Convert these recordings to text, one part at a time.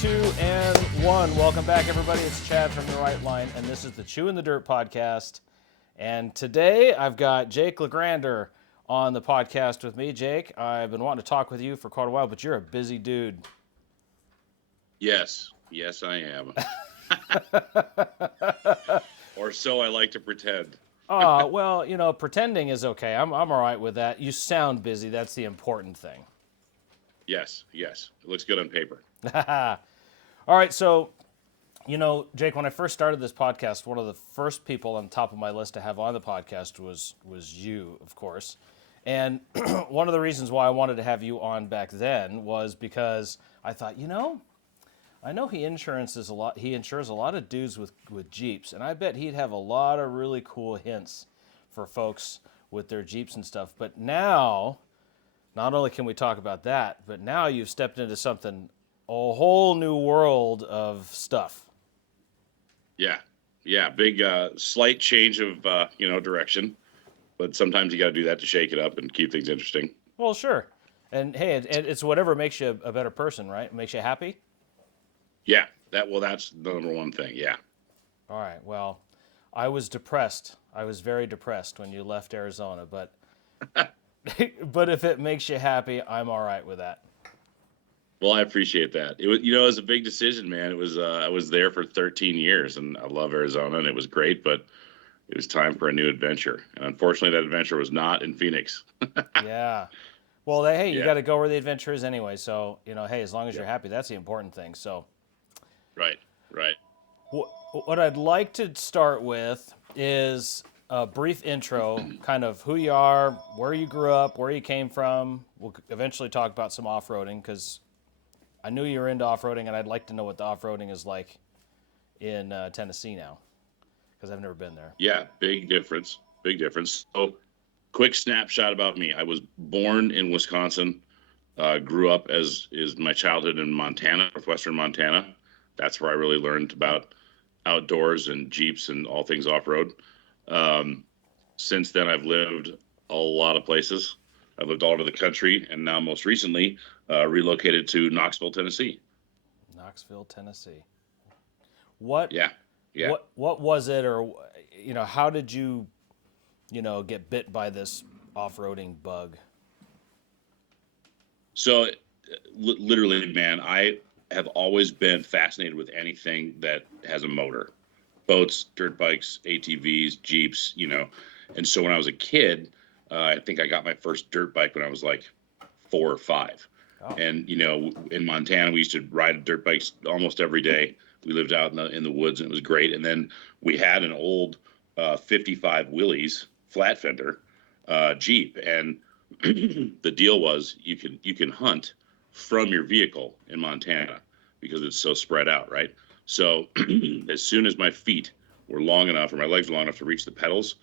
2, and 1. Welcome back, everybody. It's Chad from The Right Line, and this is the Chew in the Dirt podcast. And today I've got Jake LeGrander on the podcast with me. Jake, I've been wanting to talk with you for quite a while, but you're a busy dude. Yes, I am. Or so I like to pretend. Well, you know, pretending is okay. I'm all right with that. You sound busy. That's the important thing. Yes. It looks good on paper. All right, so, you know, Jake, when I first started this podcast, one of the first people on top of my list to have on the podcast was you, of course. And one of the reasons why I wanted to have you on back then was because I thought, you know, I know he insures a lot of dudes with Jeeps, and I bet he'd have a lot of really cool hints for folks with their Jeeps and stuff. But now, not only can we talk about that, but now you've stepped into something, a whole new world of stuff. Yeah, big slight change of direction, but sometimes you got to do that to shake it up and keep things interesting. Well, sure. And hey, it's whatever makes you a better person, right? It makes you happy? Yeah, that's the number one thing, yeah. All right, well, I was depressed. I was very depressed when you left Arizona, but but if it makes you happy, I'm all right with that. Well, I appreciate that. It was a big decision, man. It was I was there for 13 years, and I love Arizona, and it was great, but it was time for a new adventure. And unfortunately, that adventure was not in Phoenix. Yeah. Well, you got to go where the adventure is anyway. So, you know, hey, as long as you're happy, that's the important thing. So. Right. What I'd like to start with is a brief intro, kind of who you are, where you grew up, where you came from. We'll eventually talk about some off-roading because I knew you were into off-roading, and I'd like to know what the off-roading is like in Tennessee now because I've never been there. Yeah, big difference. So, quick snapshot about me. I was born in Wisconsin, grew up as is my childhood in Montana, northwestern Montana. That's where I really learned about outdoors and Jeeps and all things off-road. Since then, I've lived a lot of places. I've lived all over the country, and now most recently relocated to Knoxville, Tennessee. Knoxville, Tennessee. What? Yeah. What was it, or you know, how did you get bit by this off-roading bug? So, literally, man, I have always been fascinated with anything that has a motor. Boats, dirt bikes, ATVs, Jeeps, And so when I was a kid, I think I got my first dirt bike when I was like 4 or 5. Oh. And, in Montana, we used to ride dirt bikes almost every day. We lived out in the woods, and it was great. And then we had an old 55 Willys flat fender Jeep. And the deal was you can hunt from your vehicle in Montana because it's so spread out, right? So as soon as my feet were long enough or my legs were long enough to reach the pedals,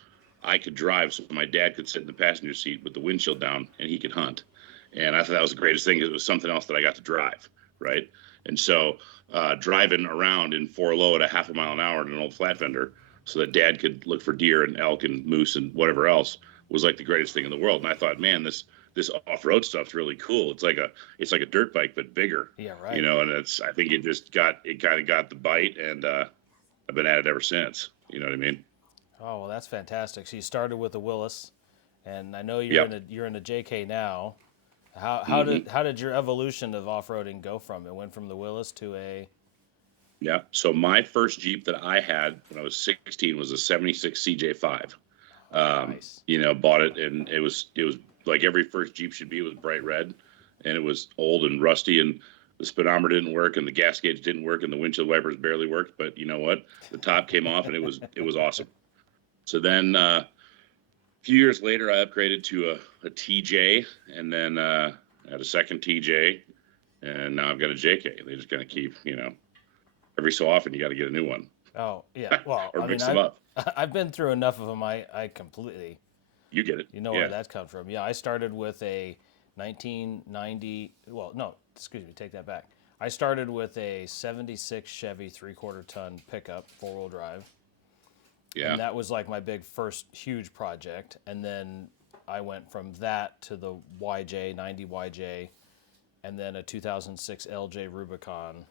I could drive so my dad could sit in the passenger seat with the windshield down and he could hunt. And I thought that was the greatest thing because it was something else that I got to drive, right? And so driving around in 4 low at a half a mile an hour in an old flat fender so that dad could look for deer and elk and moose and whatever else was like the greatest thing in the world. And I thought, man, this off-road stuff's really cool. It's like a dirt bike, but bigger. Yeah, right. And I think it kind of got the bite, and I've been at it ever since. You know what I mean? Oh, well, that's fantastic. So you started with the Willys, and I know you're in a JK now. How did your evolution of off-roading go from? It went from the Willys to a. Yeah. So my first Jeep that I had when I was 16 was a '76 CJ5. Nice. Bought it, and it was like every first Jeep should be. It was bright red, and it was old and rusty, and the speedometer didn't work, and the gas gauge didn't work, and the windshield wipers barely worked. But you know what? The top came off, and it was awesome. So then a few years later, I upgraded to a TJ, and then I had a second TJ, and now I've got a JK. They just kind of keep, every so often you got to get a new one. Oh yeah, well, or mix them up. I've been through enough of them. I completely. You get it. You know where that's come from. Yeah, I started with a 1990. Well, no, excuse me, take that back. I started with a '76 Chevy 3/4 ton pickup, 4-wheel drive. Yeah. And that was like my big first huge project. And then I went from that to the YJ, 90 YJ, and then a 2006 LJ Rubicon.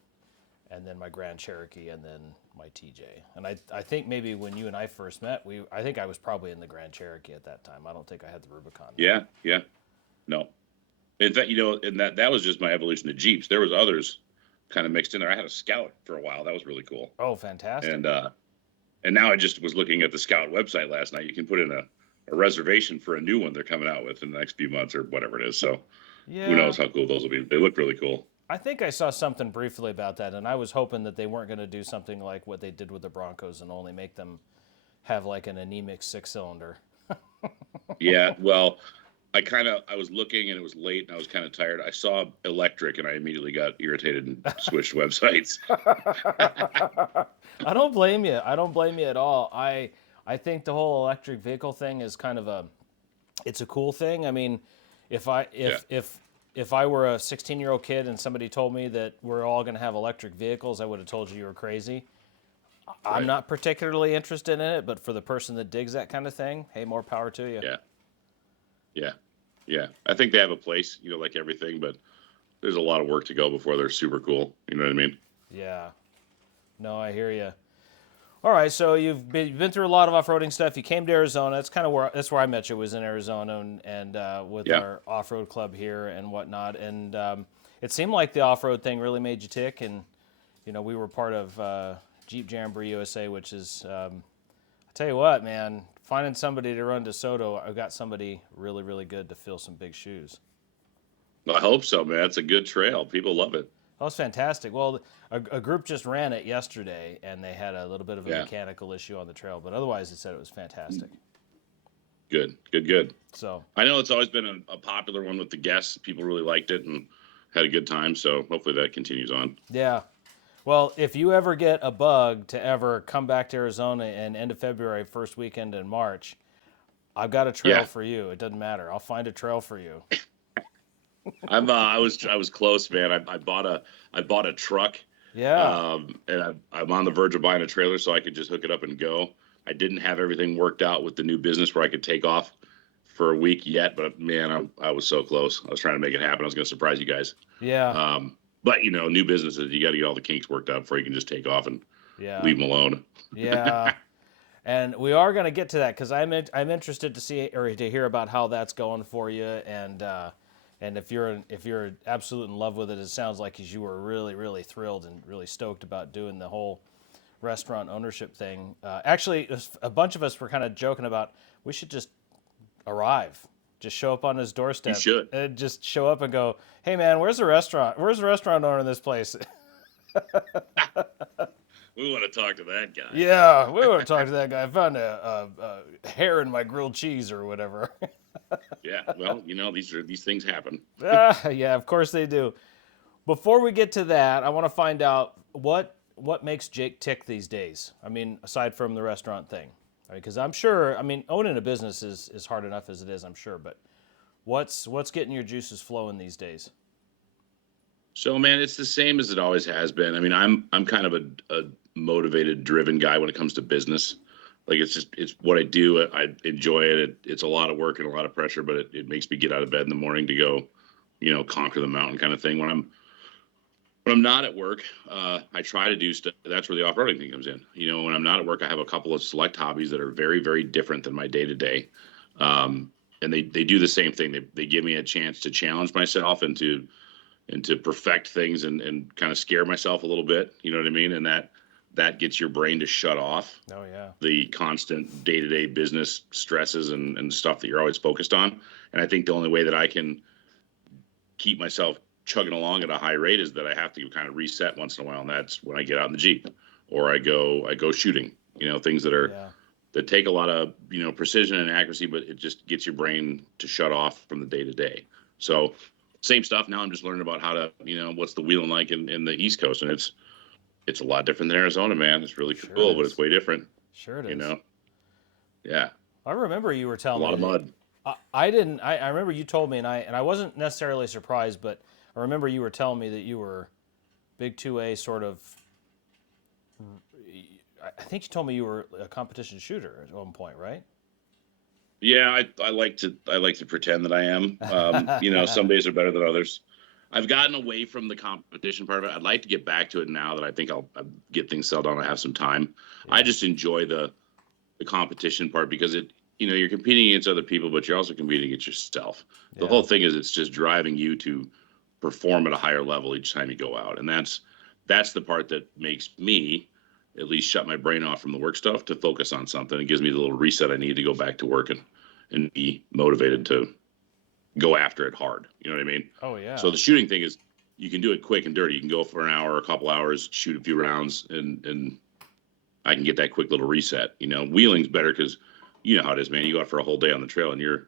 and then my Grand Cherokee, and then my TJ. And I think maybe when you and I first met, I think I was probably in the Grand Cherokee at that time. I don't think I had the Rubicon. Yeah, yeah. No. In fact, and that was just my evolution to Jeeps. There was others kind of mixed in there. I had a Scout for a while. That was really cool. Oh, fantastic. And now I just was looking at the Scout website last night. You can put in a reservation for a new one they're coming out with in the next few months or whatever it is. So yeah. Who knows how cool those will be. They look really cool. I think I saw something briefly about that, and I was hoping that they weren't going to do something like what they did with the Broncos and only make them have like an anemic 6-cylinder. Yeah, well, I was looking and it was late and I was kind of tired. I saw electric and I immediately got irritated and switched websites. I don't blame you. I don't blame you at all. I think the whole electric vehicle thing is kind of it's a cool thing. I mean, if I were a 16-year-old kid and somebody told me that we're all going to have electric vehicles, I would have told you were crazy. Right. I'm not particularly interested in it, but for the person that digs that kind of thing, hey, more power to you. Yeah. I think they have a place, like everything, but there's a lot of work to go before they're super cool. You know what I mean? Yeah. No, I hear you. All right, so you've been through a lot of off-roading stuff. You came to Arizona. That's where I met you, was in Arizona, and with our off-road club here and whatnot. And it seemed like the off-road thing really made you tick. And we were part of Jeep Jamboree USA, which is, I tell you what, man, finding somebody to run DeSoto, I've got somebody really, really good to fill some big shoes. I hope so, man. It's a good trail. People love it. That was fantastic. Well, a group just ran it yesterday, and they had a little bit of a mechanical issue on the trail, but otherwise they said it was fantastic. Good. So I know it's always been a popular one with the guests. People really liked it and had a good time, so hopefully that continues on. Yeah. Well, if you ever get a bug to ever come back to Arizona in end of February, first weekend in March, I've got a trail for you. It doesn't matter. I'll find a trail for you. I was close, man. I bought a truck. Yeah. And I'm on the verge of buying a trailer so I could just hook it up and go. I didn't have everything worked out with the new business where I could take off for a week yet, but man, I was so close. I was trying to make it happen. I was going to surprise you guys. Yeah. But new businesses, you got to get all the kinks worked out before you can just take off and leave them alone. Yeah. And we are going to get to that because I'm interested to see or to hear about how that's going for you, and if you're absolute in love with it, it sounds like you were really, really thrilled and really stoked about doing the whole restaurant ownership thing. Actually, a bunch of us were kind of joking about we should just arrive. Just show up on his doorstep. You should. And just show up and go, hey, man, where's the restaurant? Where's the restaurant owner in this place? We want to talk to that guy. Yeah, we want to talk to that guy. I found a hair in my grilled cheese or whatever. Yeah, well, these things happen. Yeah, of course they do. Before we get to that, I want to find out what makes Jake tick these days. I mean, aside from the restaurant thing. Because I'm sure, owning a business is hard enough as it is, I'm sure. But what's getting your juices flowing these days? So, man, it's the same as it always has been. I'm kind of a motivated, driven guy when it comes to business. Like, it's what I do. I enjoy it. It's a lot of work and a lot of pressure, but it makes me get out of bed in the morning to go, conquer the mountain kind of thing. When I'm not at work, I try to do stuff. That's where the off-roading thing comes in. When I'm not at work, I have a couple of select hobbies that are very, very different than my day-to-day. And they do the same thing. They give me a chance to challenge myself and to perfect things and kind of scare myself a little bit. You know what I mean? And that gets your brain to shut off. Oh, yeah. The constant day-to-day business stresses and stuff that you're always focused on. And I think the only way that I can keep myself chugging along at a high rate is that I have to kind of reset once in a while, and that's when I get out in the Jeep or I go shooting. Things that take a lot of precision and accuracy, but it just gets your brain to shut off from the day to day. So same stuff. Now I'm just learning about how to what's the wheeling like in the East Coast, and it's a lot different than Arizona, man. It's really cool, but it's way different. Sure it is. Yeah. I remember you were telling me a lot of mud. I didn't. I remember you told me, and I wasn't necessarily surprised, but I remember you were telling me that you were big 2A sort of. I think you told me you were a competition shooter at one point, right? Yeah, I like to pretend that I am. Some days are better than others. I've gotten away from the competition part of it. I'd like to get back to it now that I think I'll get things settled on. I have some time. Yeah. I just enjoy the competition part because you're competing against other people, but you're also competing against yourself. The whole thing is it's just driving you to perform at a higher level each time you go out. And that's the part that makes me at least shut my brain off from the work stuff to focus on something. It gives me the little reset I need to go back to work and be motivated to go after it hard. You know what I mean? Oh yeah. So the shooting thing is you can do it quick and dirty. You can go for an hour, a couple hours, shoot a few rounds, and I can get that quick little reset. Wheeling's better because you know how it is, man. You go out for a whole day on the trail and you're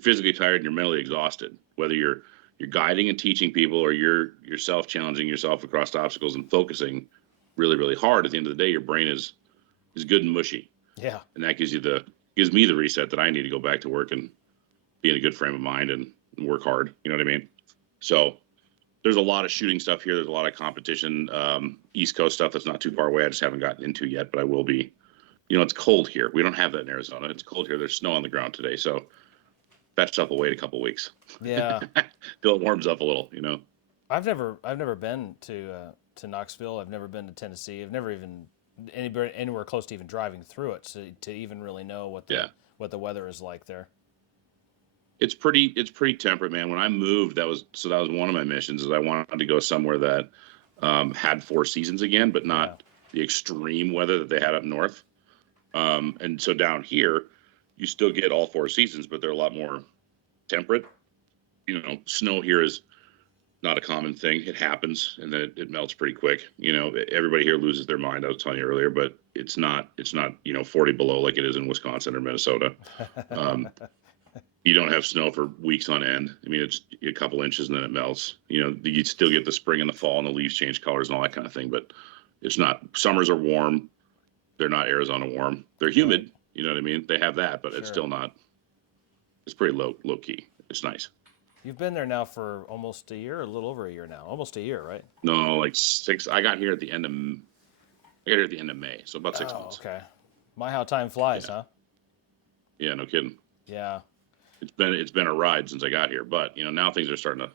physically tired and you're mentally exhausted. Whether you're guiding and teaching people or you're yourself challenging yourself across obstacles and focusing really, really hard, at the end of the day, your brain is good and mushy. Yeah. And that gives me the reset that I need to go back to work and be in a good frame of mind and work hard. You know what I mean? So there's a lot of shooting stuff here. There's a lot of competition, East Coast stuff that's not too far away. I just haven't gotten into yet, but I will be. It's cold here. We don't have that in Arizona. It's cold here. There's snow on the ground today. So that stuff will wait a couple weeks. Yeah. Till it warms up a little, I've never been to Knoxville. I've never been to Tennessee. I've never even anywhere close to even driving through it to even really know what the weather is like there. It's pretty temperate, man. When I moved, that was one of my missions is I wanted to go somewhere that had 4 seasons again, but not the extreme weather that they had up north. And so down here, you still get all 4 seasons, but they're a lot more temperate. Snow here is not a common thing. It happens and then it melts pretty quick. Everybody here loses their mind. I was telling you earlier, but it's not 40 below like it is in Wisconsin or Minnesota. You don't have snow for weeks on end. I mean, it's a couple inches and then it melts. You still get the spring and the fall and the leaves change colors and all that kind of thing, but it's not. Summers are warm. They're not Arizona warm. They're humid. You know what I mean? They have that, but It's still not. It's pretty low key. It's nice. You've been there now for almost a year, a little over a year now. Almost a year, right? No, like 6. I got here at the end of May, so about 6 months. Okay. My, how time flies, huh? Yeah, no kidding. Yeah. It's been a ride since I got here, but now things are starting to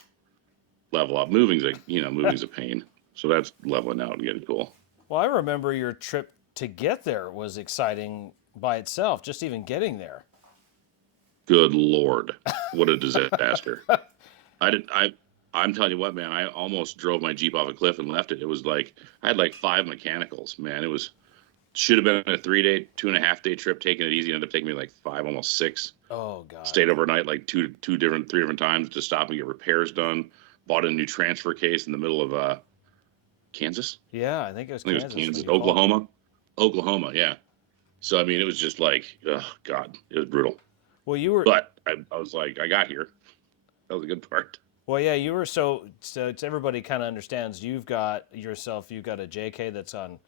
level up. Moving's a pain, so that's leveling out and getting cool. Well, I remember your trip to get there was exciting by itself. Just even getting there. Good Lord, what a disaster! I'm telling you what, man. I almost drove my Jeep off a cliff and left it. It was like I had like 5 mechanicals, man. It should have been a 3-day, 2.5-day trip, taking it easy. It ended up taking me like 5, almost 6. Oh God! Stayed overnight like 3 different times to stop and get repairs done. Bought a new transfer case in the middle of Kansas. Yeah, I think it was Kansas. Oklahoma, yeah. So I mean, it was just like, oh God, it was brutal. Well, you were. But I was like, I got here. That was a good part. Well, yeah, you were so everybody kind of understands. You've got a JK that's on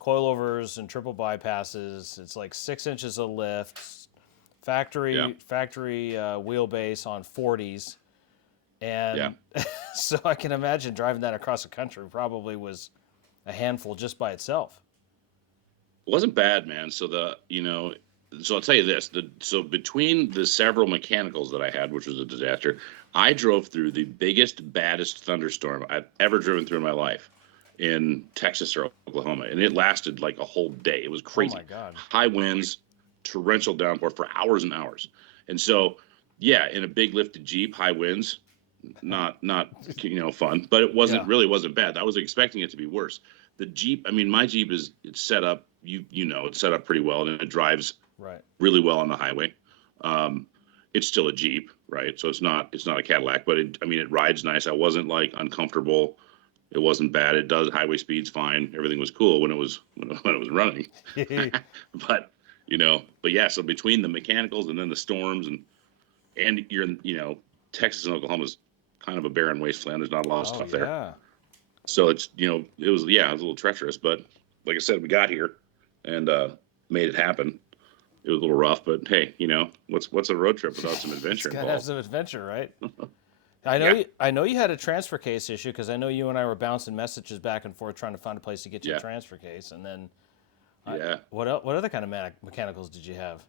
coilovers and triple bypasses. It's like 6 inches of lift, factory wheelbase on 40s, and so I can imagine driving that across the country probably was a handful just by itself. It wasn't bad, man. So so I'll tell you this. So between the several mechanicals that I had, which was a disaster, I drove through the biggest, baddest thunderstorm I've ever driven through in my life in Texas or Oklahoma. And it lasted like a whole day. It was crazy. Oh my God. High winds, torrential downpour for hours and hours. And so, yeah, in a big lifted Jeep, high winds, not fun, but it wasn't bad. I was expecting it to be worse. The Jeep, I mean, my Jeep it's set up, it's set up pretty well and it drives really well on the highway. It's still a Jeep, right? So it's not a Cadillac, but it rides nice. I wasn't like uncomfortable. It wasn't bad. It does highway speeds fine. Everything was cool when it was running. But yeah. So between the mechanicals and then the storms and you're in, Texas and Oklahoma is kind of a barren wasteland. There's not a lot of stuff there. Yeah. So it's it was a little treacherous, but like I said, we got here and made it happen. It was a little rough, but hey, what's a road trip without some adventure? It's gotta have some adventure, right? I know you had a transfer case issue because I know you and I were bouncing messages back and forth trying to find a place to get you a transfer case, and then what other kind of mechanicals did you have?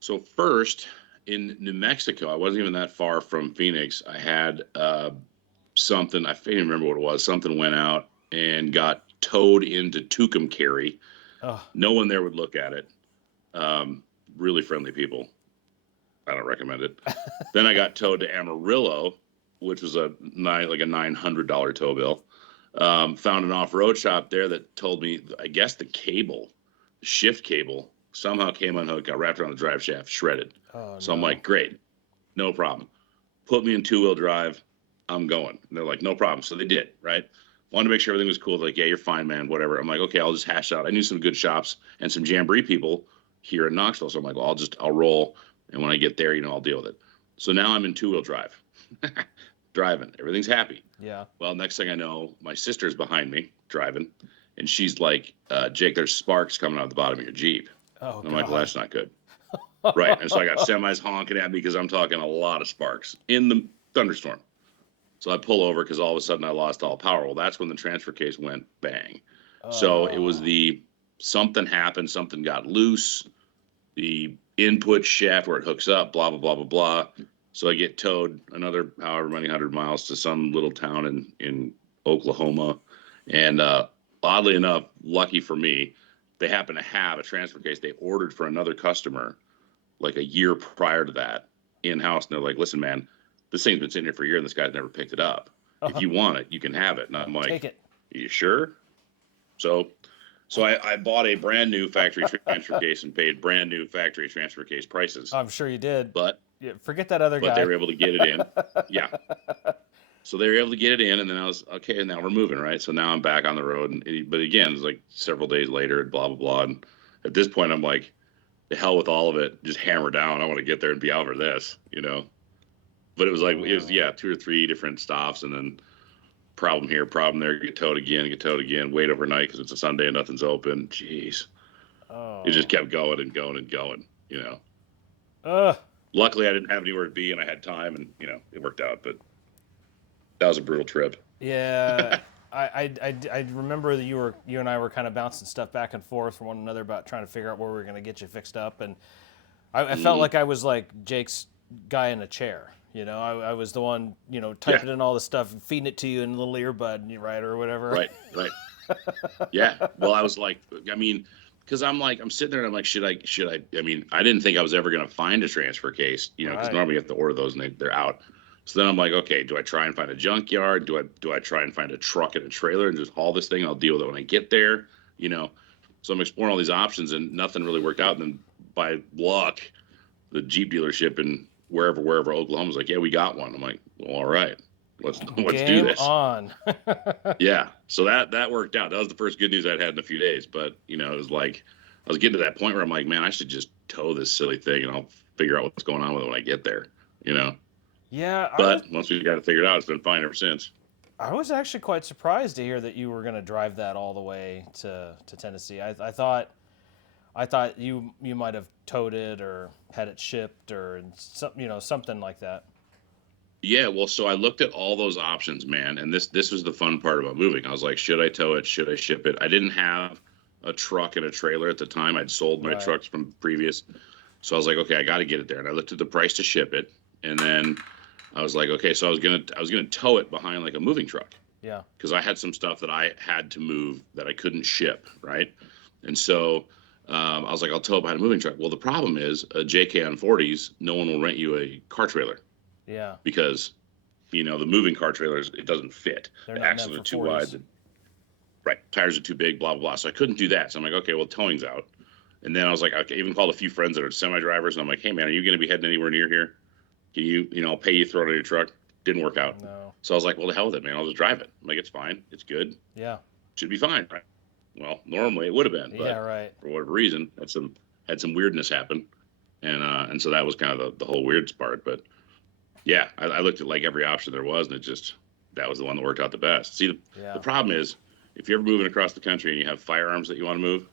So first in New Mexico, I wasn't even that far from Phoenix. I had something, I can't even remember what it was. Something went out and got towed into Tucumcari. Oh, No one there would look at it. Really friendly people. I don't recommend it. Then I got towed to Amarillo, which was like a $900 tow bill. Found an off-road shop there that told me, I guess the shift cable, somehow came unhooked, got wrapped around the drive shaft, shredded. So I'm like, great, no problem. Put me in two-wheel drive. I'm going. And they're like, no problem. So they did, right? Wanted to make sure everything was cool. They're like, yeah, you're fine, man, whatever. I'm like, okay, I'll just hash out. I knew some good shops and some Jamboree people here in Knoxville. So I'm like, well, I'll roll. And when I get there, I'll deal with it. So now I'm in two-wheel drive, driving. Everything's happy. Yeah. Well, next thing I know, my sister's behind me driving, and she's like, Jake, there's sparks coming out the bottom of your Jeep. Oh, I'm like, well, that's not good. Right. And so I got semis honking at me because I'm talking a lot of sparks in the thunderstorm. So I pull over because all of a sudden I lost all power. Well, that's when the transfer case went bang. So it was something happened, something got loose, the input shaft where it hooks up, blah, blah, blah, blah, blah. So I get towed another however many 100 miles to some little town in Oklahoma. And oddly enough, lucky for me, they happen to have a transfer case they ordered for another customer like a year prior to that in-house. And they're like, listen, man, this thing's been sitting here for a year and this guy's never picked it up. If you want it, you can have it. And I'm like, take it. Are you sure? So I bought a brand new factory transfer case and paid brand new factory transfer case prices. I'm sure you did. But yeah, forget that other guy. But they were able to get it in. Yeah. So they were able to get it in, and then I was, okay, now we're moving, right? So now I'm back on the road. But again, it's like several days later, blah, blah, blah. And at this point, I'm like, the hell with all of it. Just hammer down. I want to get there and be out for this, But it was 2 or 3 different stops, and then problem here, problem there, get towed again, wait overnight because it's a Sunday and nothing's open. Jeez. Oh. It just kept going and going and going, Luckily, I didn't have anywhere to be, and I had time, and, it worked out. But that was a brutal trip. Yeah. I remember that you and I were kind of bouncing stuff back and forth from one another about trying to figure out where we were going to get you fixed up. And I felt like I was like Jake's guy in a chair. I was the one, typing in all the stuff and feeding it to you in a little earbud, right, or whatever. Right. Yeah. Well, I was like, because I'm sitting there and I'm like, should I? I didn't think I was ever going to find a transfer case, because normally you have to order those and they're out. So then I'm like, okay, do I try and find a junkyard? Do I try and find a truck and a trailer and just haul this thing? I'll deal with it when I get there, So I'm exploring all these options and nothing really worked out. And then by luck, the Jeep dealership in wherever Oklahoma was like, yeah, we got one. I'm like, well, all right, let's do this. Game on. Yeah. So that worked out. That was the first good news I'd had in a few days. But, it was like, I was getting to that point where I'm like, man, I should just tow this silly thing and I'll figure out what's going on with it when I get there, Yeah. But once we got it figured out, it's been fine ever since. I was actually quite surprised to hear that you were going to drive that all the way to Tennessee. I thought you might have towed it or had it shipped or something like that. Yeah, well, so I looked at all those options, man, and this was the fun part about moving. I was like, should I tow it? Should I ship it? I didn't have a truck and a trailer at the time. I'd sold my trucks from previous. So I was like, okay, I got to get it there. And I looked at the price to ship it, and then I was like, okay, so I was gonna tow it behind like a moving truck. Yeah. Because I had some stuff that I had to move that I couldn't ship, right? And so I was like, I'll tow it behind a moving truck. Well, the problem is a JK on 40s, no one will rent you a car trailer. Yeah. Because, the moving car trailers, it doesn't fit. They're the axles are too 40s. wide. Right. Tires are too big, blah, blah, blah. So I couldn't do that. So I'm like, okay, well, towing's out. And then I was like, okay, even called a few friends that are semi-drivers. And I'm like, hey, man, are you going to be heading anywhere near here? Can you, I'll pay you, throw it on your truck. Didn't work out. No. So I was like, well, the hell with it, man. I'll just drive it. I'm like, it's fine. It's good. Yeah. Should be fine. Right. Well, normally it would have been. But yeah, right. For whatever reason, had some weirdness happen. And so that was kind of the whole weird part. But yeah, I looked at like every option there was, and that was the one that worked out the best. See, the problem is, if you're ever moving across the country and you have firearms that you want to move,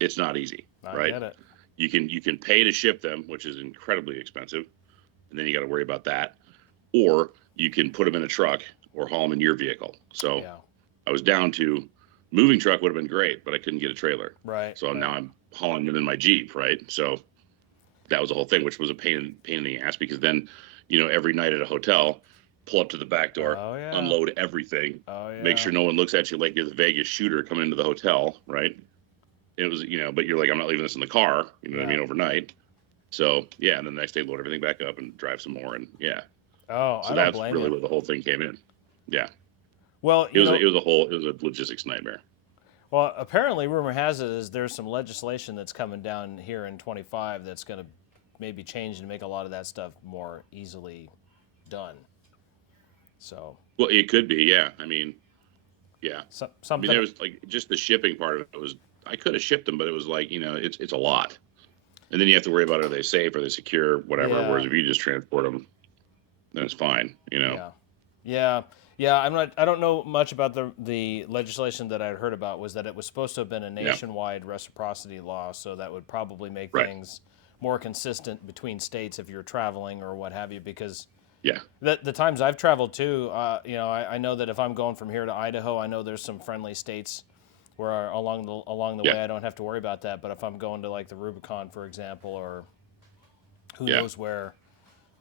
it's not easy, right? I get it. You can pay to ship them, which is incredibly expensive, and then you got to worry about that. Or you can put them in a truck or haul them in your vehicle. So I was down to moving truck would have been great, but I couldn't get a trailer. Right. So now I'm hauling them in my Jeep, right? So that was the whole thing, which was a pain in the ass because then, every night at a hotel, pull up to the back door, Oh yeah. unload everything, Oh yeah. make sure no one looks at you like you're the Vegas shooter coming into the hotel, right? It was, but you're like, I'm not leaving this in the car, you know what I mean, overnight. So yeah, and then the next day load everything back up and drive some more, and yeah. Oh, So I don't that's blame really you. where the whole thing came in. Yeah, Well, it was a logistics nightmare. well, apparently, rumor has it is there's some legislation that's coming down here in 25 that's going to maybe change and make a lot of that stuff more easily done. So, Well, it could be, yeah. I mean, yeah. I mean, something. there was like just the shipping part of it was I could have shipped them, but it was like it's a lot, and then you have to worry about are they safe, are they secure, whatever. Yeah. Whereas if you just transport them, then it's fine, Yeah. Yeah. Yeah, I don't know much about the legislation that I'd heard about. Was that it was supposed to have been a Yeah. nationwide reciprocity law, so that would probably make Right. things more consistent between states if you're traveling or what have you. Because Yeah. the times I've traveled too, I know that if I'm going from here to Idaho, I know there's some friendly states where along the Yeah. way I don't have to worry about that. But if I'm going to like the Rubicon, for example, or who Yeah. knows where,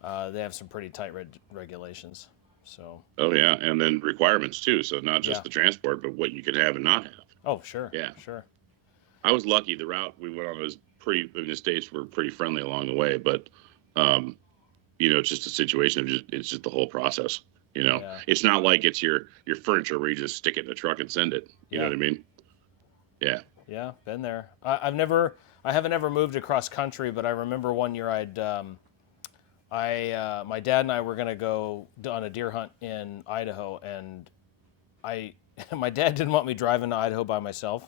they have some pretty tight regulations. So. Oh yeah, and then requirements too. So not just Yeah. the transport, but what you could have and not have. Oh, sure. Yeah. Sure. I was lucky. The route we went on was pretty. I mean, the states were pretty friendly along the way, but it's just a situation of it's just the whole process. Yeah. It's not like it's your furniture where you just stick it in a truck and send it. You know what I mean? Yeah. Yeah, been there. I haven't ever moved across country, but I remember one year my dad and I were gonna go on a deer hunt in Idaho, and my dad didn't want me driving to Idaho by myself,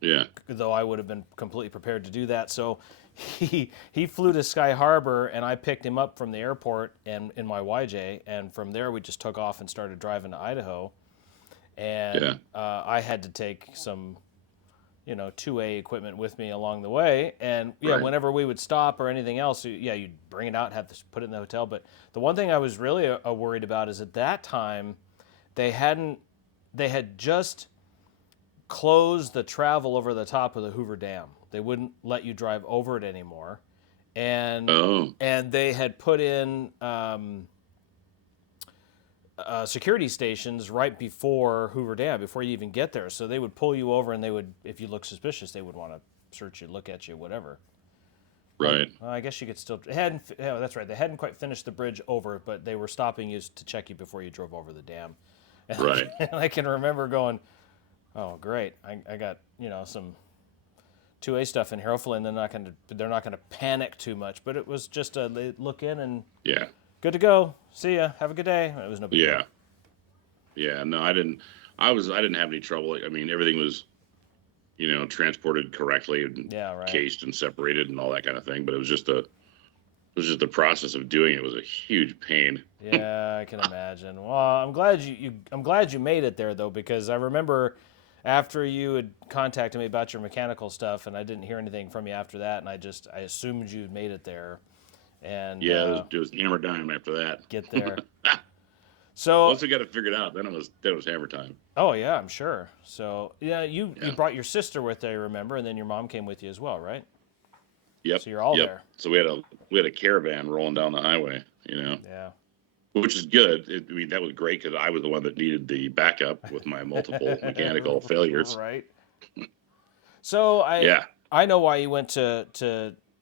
Yeah. though I would have been completely prepared to do that. So he flew to Sky Harbor, and I picked him up from the airport and in my YJ, and from there we just took off and started driving to Idaho, and I had to take some 2A equipment with me along the way, and Right. whenever we would stop or anything else, you'd bring it out, have to put it in the hotel. But the one thing I was really worried about is at that time they had just closed the travel over the top of the Hoover Dam. They wouldn't let you drive over it anymore, and Oh. they had put in security stations right before Hoover Dam, before you even get there. So they would pull you over, and they would, if you look suspicious, they would want to search you, look at you, whatever. Right. Well, I guess you could still. That's right. They hadn't quite finished the bridge over, but they were stopping you to check you before you drove over the dam. And Right. and I can remember going, "Oh, great! I got some 2A stuff in here. Hopefully, they're not going to panic too much." But it was just they look in and Yeah. good to go. See ya. Have a good day. It was no big deal. Yeah. Yeah. No, I didn't. I didn't have any trouble. I mean, everything was, transported correctly and Yeah, right. cased and separated and all that kind of thing. But it was just the process of doing it was a huge pain. Yeah, I can imagine. Well, I'm glad you made it there though, because I remember after you had contacted me about your mechanical stuff, and I didn't hear anything from you after that, and I assumed you'd made it there, and Yeah, it was hammer time after that. get there. So Once we got it figured out, then it was hammer time. oh yeah, I'm sure. So yeah, you brought your sister with you, I remember, and then your mom came with you as well, right? Yep. So you're all yep. there. So we had a caravan rolling down the highway, Yeah. which is good. I mean, that was great because I was the one that needed the backup with my multiple mechanical failures. Right. So I know why you went to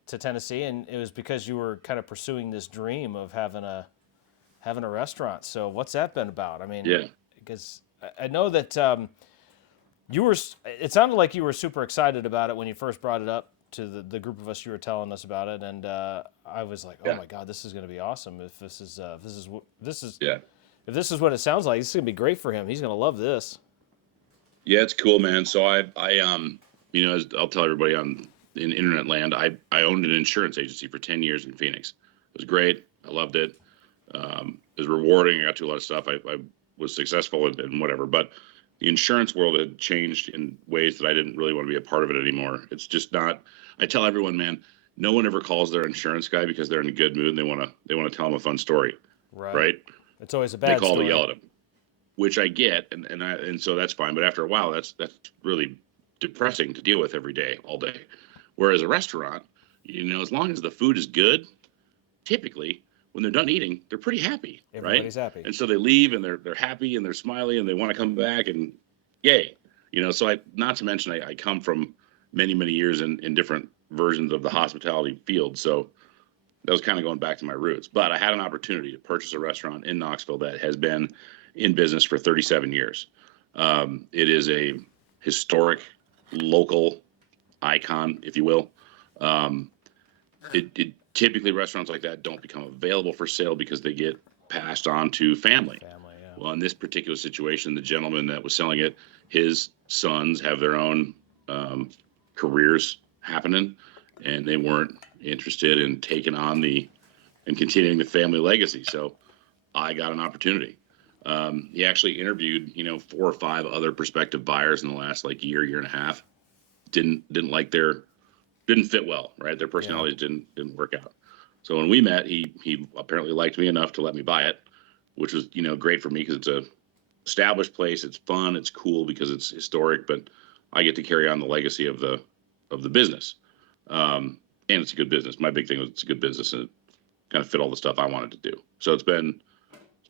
Tennessee, and it was because you were kind of pursuing this dream of having a restaurant. So what's that been about? I mean, because I know that it sounded like you were super excited about it when you first brought it up to the group of us. You were telling us about it, and I was like, oh my God, this is going to be awesome. If this is if this is what it sounds like, this is going to be great for him. He's going to love this. Yeah, it's cool, man. So I as I'll tell everybody in internet land, I owned an insurance agency for 10 years in Phoenix. It was great. I loved it. It was rewarding. I got to do a lot of stuff. I was successful and whatever, but the insurance world had changed in ways that I didn't really want to be a part of it anymore. It's just not. I tell everyone, man, no one ever calls their insurance guy because they're in a good mood and they want to tell them a fun story, right? It's always a bad story. They call to yell at them, which I get, and so that's fine. But after a while, that's really depressing to deal with every day, all day. Whereas a restaurant, as long as the food is good, typically when they're done eating, they're pretty happy, Everybody's right? happy. And so they leave and they're happy and they're smiley and they want to come back and yay, so not to mention I come from many, many years in different versions of the hospitality field. So that was kind of going back to my roots, but I had an opportunity to purchase a restaurant in Knoxville that has been in business for 37 years. It is a historic local icon, if you will. Typically restaurants like that don't become available for sale because they get passed on to family. Yeah. Well, in this particular situation, the gentleman that was selling it, his sons have their own careers happening, and they weren't interested in taking on and continuing the family legacy. So I got an opportunity. He actually interviewed, 4 or 5 other prospective buyers in the last year and a half. Didn't fit well, right? Their personalities didn't work out. So when we met, he apparently liked me enough to let me buy it, which was, great for me because it's a established place. It's fun. It's cool because it's historic, but I get to carry on the legacy of the business. And it's a good business. My big thing was it's a good business and it kind of fit all the stuff I wanted to do. So it's been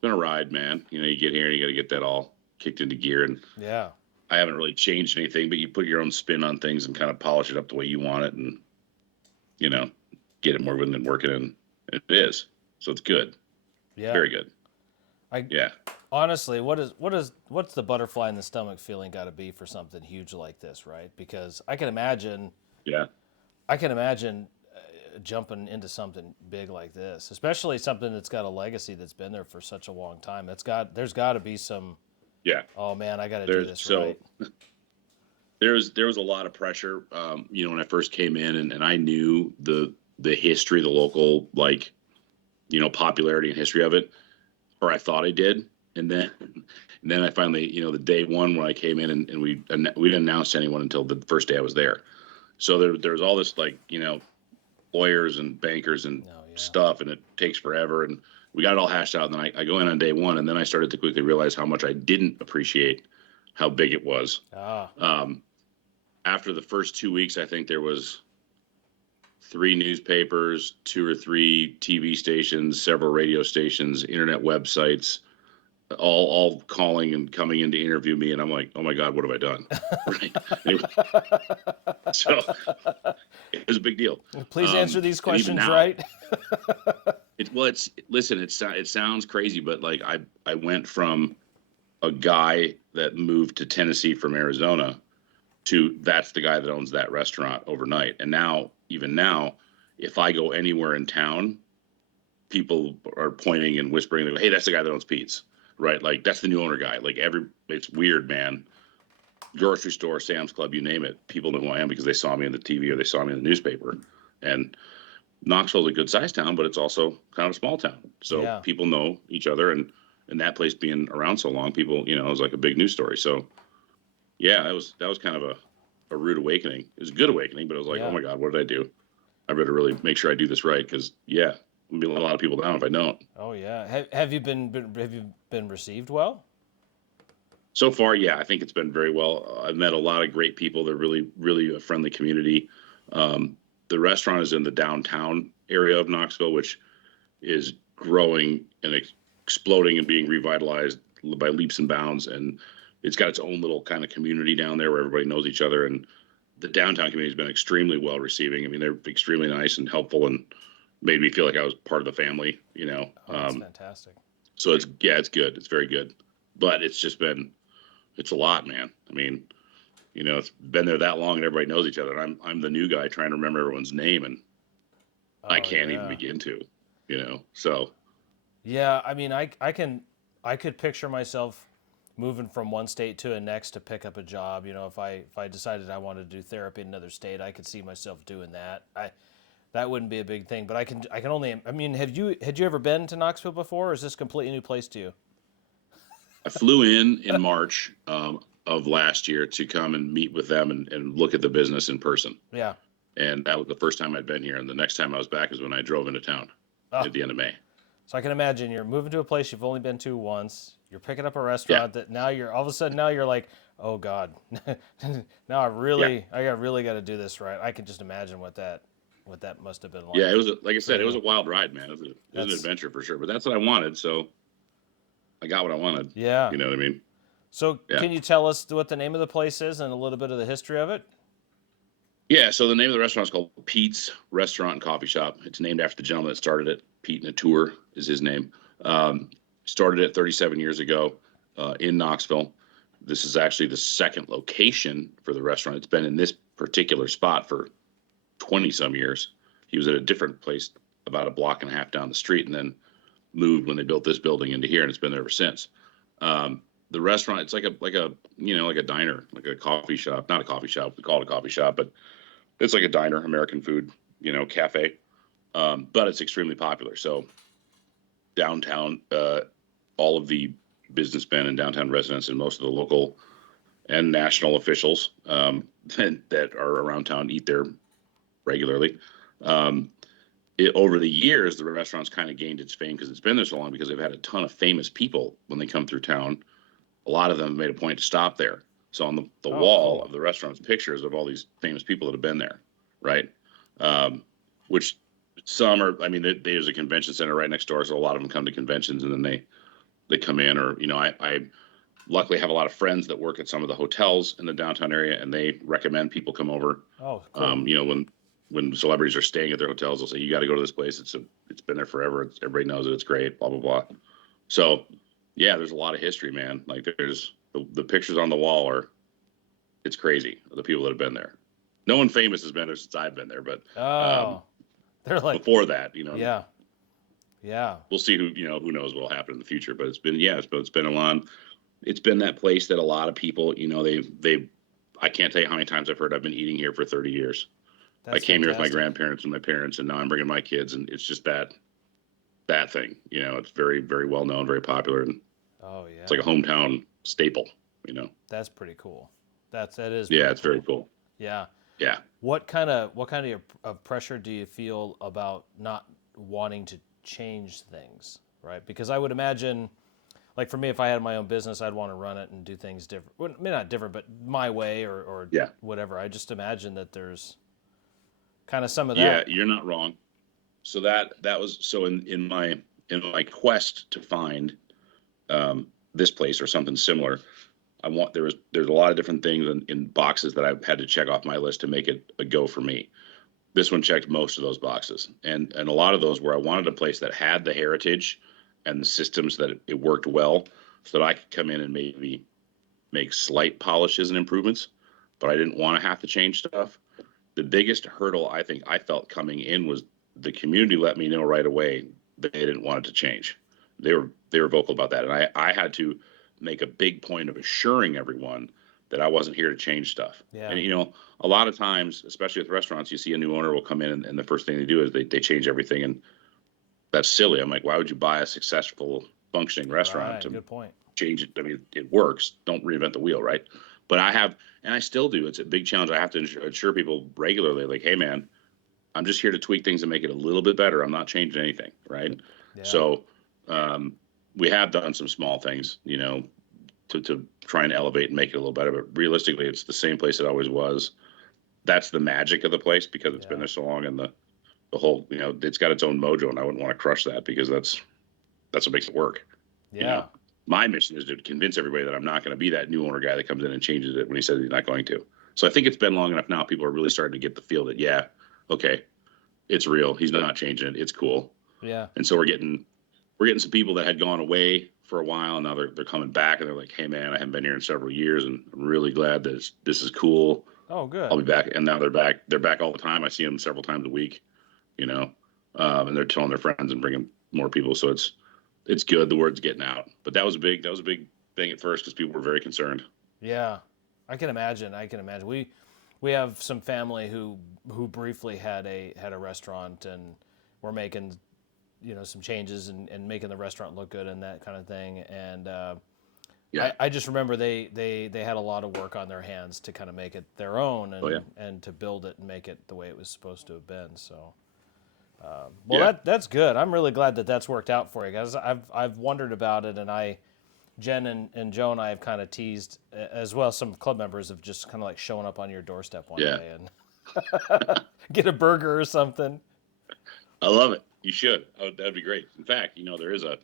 a ride, man. You get here and you got to get that all kicked into gear. And Yeah. I haven't really changed anything, but you put your own spin on things and kind of polish it up the way you want it and, get it more than working. And it is. So it's good. Yeah. Very good. Yeah. Honestly, what's the butterfly in the stomach feeling got to be for something huge like this, right? Because I can imagine. Yeah. Jumping into something big like this, especially something that's got a legacy that's been there for such a long time. There's got to be some. Yeah. Oh man, I got to do this right. There was a lot of pressure, when I first came in, and I knew the history, the local popularity and history of it, or I thought I did, and then I finally, the day one when I came in and we didn't announce to anyone until the first day I was there. So there was all this lawyers and bankers and stuff, and it takes forever, and we got it all hashed out. And then I go in on day one, and then I started to quickly realize how much I didn't appreciate how big it was. After the first 2 weeks, I think there was 3 newspapers, 2 or 3 TV stations, several radio stations, internet websites, all calling and coming in to interview me, and I'm like, oh my God, what have I done? Right. So it was a big deal. Please answer these questions now, right. It sounds crazy, but I went from a guy that moved to Tennessee from Arizona to that's the guy that owns that restaurant overnight. And even now, if I go anywhere in town, people are pointing and whispering, they go, hey, that's the guy that owns Pete's. Right, that's the new owner guy. It's weird, man. Grocery store, Sam's Club, you name it. People know who I am because they saw me on the TV or they saw me in the newspaper. And Knoxville's a good sized town, but it's also kind of a small town. So people know each other, and that place being around so long, people, it was like a big news story. So yeah, that was kind of a rude awakening. It was a good awakening, but it was like, oh my God, what did I do? I better really make sure I do this right because I'll be letting a lot of people down if I don't. Oh yeah. Have you been received well? So far, yeah, I think it's been very well. I've met a lot of great people. They're really, really a friendly community. The restaurant is in the downtown area of Knoxville, which is growing and exploding and being revitalized by leaps and bounds. And it's got its own little kind of community down there where everybody knows each other. And the downtown community has been extremely well receiving. I mean, they're extremely nice and helpful and made me feel like I was part of the family, Oh, that's fantastic. So it's good. It's very good. But it's a lot, man. I mean, it's been there that long and everybody knows each other. And I'm the new guy trying to remember everyone's name, and I can't even begin to, so. Yeah, I mean, I could picture myself moving from one state to the next to pick up a job. If I decided I wanted to do therapy in another state, I could see myself doing that. That wouldn't be a big thing, but I can only. I mean, had you ever been to Knoxville before, or is this a completely new place to you? I flew in March of last year to come and meet with them and look at the business in person. Yeah. And that was the first time I'd been here, and the next time I was back is when I drove into town at the end of May. So I can imagine you're moving to a place you've only been to once. You're picking up a restaurant that now you're all of a sudden you're like, oh God, now I really got to do this right. I can just imagine what that what that must have been like. Yeah, it was like I said, it was a wild ride, man. It was an adventure for sure. But that's what I wanted, so I got what I wanted. Yeah. You know what I mean? So Yeah. can you tell us what the name of the place is and a little bit of the history of it? Yeah, so the name of the restaurant is called Pete's Restaurant and Coffee Shop. It's named after the gentleman that started it. Pete Natur is his name. Started it 37 years ago in Knoxville. This is actually the second location for the restaurant. It's been in this particular spot for 20 some years. He was at a different place about a block and a half down the street, and then moved when they built this building into here, and it's been there ever since. The restaurant, it's like a diner, like a coffee shop. Not a coffee shop. We call it a coffee shop, but it's like a diner, American food, cafe. But it's extremely popular. So downtown, all of the businessmen and downtown residents and most of the local and national officials that are around town eat there regularly. Over the years, the restaurant's kind of gained its fame because it's been there so long, because they've had a ton of famous people when they come through town. A lot of them made a point to stop there. So on the wall of the restaurant's pictures of all these famous people that have been there, right? Which some are, there's a convention center right next door, so a lot of them come to conventions and then they come in, or, I luckily have a lot of friends that work at some of the hotels in the downtown area, and they recommend people come over. Oh, cool. When celebrities are staying at their hotels, they'll say, you got to go to this place. It's been there forever. Everybody knows it. It's great, blah, blah, blah. So yeah, there's a lot of history, man. Like there's the pictures on the wall it's crazy. The people that have been there. No one famous has been there since I've been there, but they're like before that, Yeah. Yeah. We'll see who knows what'll happen in the future, but it's been a long, it's been that place that a lot of people, I can't tell you how many times I've heard I've been eating here for 30 years. I came here with my grandparents and my parents, and now I'm bringing my kids, and it's just that thing, it's very, very well known, very popular, and it's like a hometown staple, That's pretty cool. That is. Yeah, it's very cool. Yeah. Yeah. What kind of pressure do you feel about not wanting to change things, right? Because I would imagine, like for me, if I had my own business, I'd want to run it and do things different. Well, maybe not different, but my way or whatever. I just imagine that there's kind of some of that. Yeah, you're not wrong. So that was so in my quest to find this place or something similar. There's a lot of different things in boxes that I've had to check off my list to make it a go for me. This one checked most of those boxes, and a lot of those where I wanted a place that had the heritage and the systems that it worked well, so that I could come in and maybe make slight polishes and improvements, but I didn't want to have to change stuff. The biggest hurdle I think I felt coming in was the community let me know right away they didn't want it to change. They were vocal about that, and I had to make a big point of assuring everyone that I wasn't here to change stuff. Yeah. And a lot of times, especially with restaurants, you see a new owner will come in and the first thing they do is they change everything, and that's silly. I'm like, why would you buy a successful functioning restaurant to good point. change it? I mean, it works. Don't reinvent the wheel, right? But I have, and I still do. It's a big challenge. I have to assure people regularly, like, hey, man, I'm just here to tweak things and make it a little bit better. I'm not changing anything, right? Yeah. So we have done some small things, to try and elevate and make it a little better. But realistically, it's the same place it always was. That's the magic of the place, because it's been there so long, and the whole, it's got its own mojo, and I wouldn't want to crush that, because that's what makes it work. Yeah. My mission is to convince everybody that I'm not going to be that new owner guy that comes in and changes it when he says he's not going to. So I think it's been long enough now. People are really starting to get the feel that, yeah, okay, it's real. He's not changing it. It's cool. Yeah. And so we're getting some people that had gone away for a while, and now they're coming back, and they're like, hey man, I haven't been here in several years, and I'm really glad that this is cool. Oh, good. I'll be back. And now they're back all the time. I see them several times a week, and they're telling their friends and bringing more people. So it's good. The word's getting out. But that was a big thing at first, because people were very concerned. Yeah, I can imagine. We have some family who briefly had a restaurant, and we're making some changes and making the restaurant look good and that kind of thing. And I just remember they had a lot of work on their hands to kind of make it their own and to build it and make it the way it was supposed to have been. So, that's good. I'm really glad that that's worked out for you guys. I've wondered about it, and Jen and Joe and I have kind of teased, as well as some club members, of just kind of like showing up on your doorstep one day. And Get a burger or something. I love it. You should. Oh, that'd be great. In fact, there is a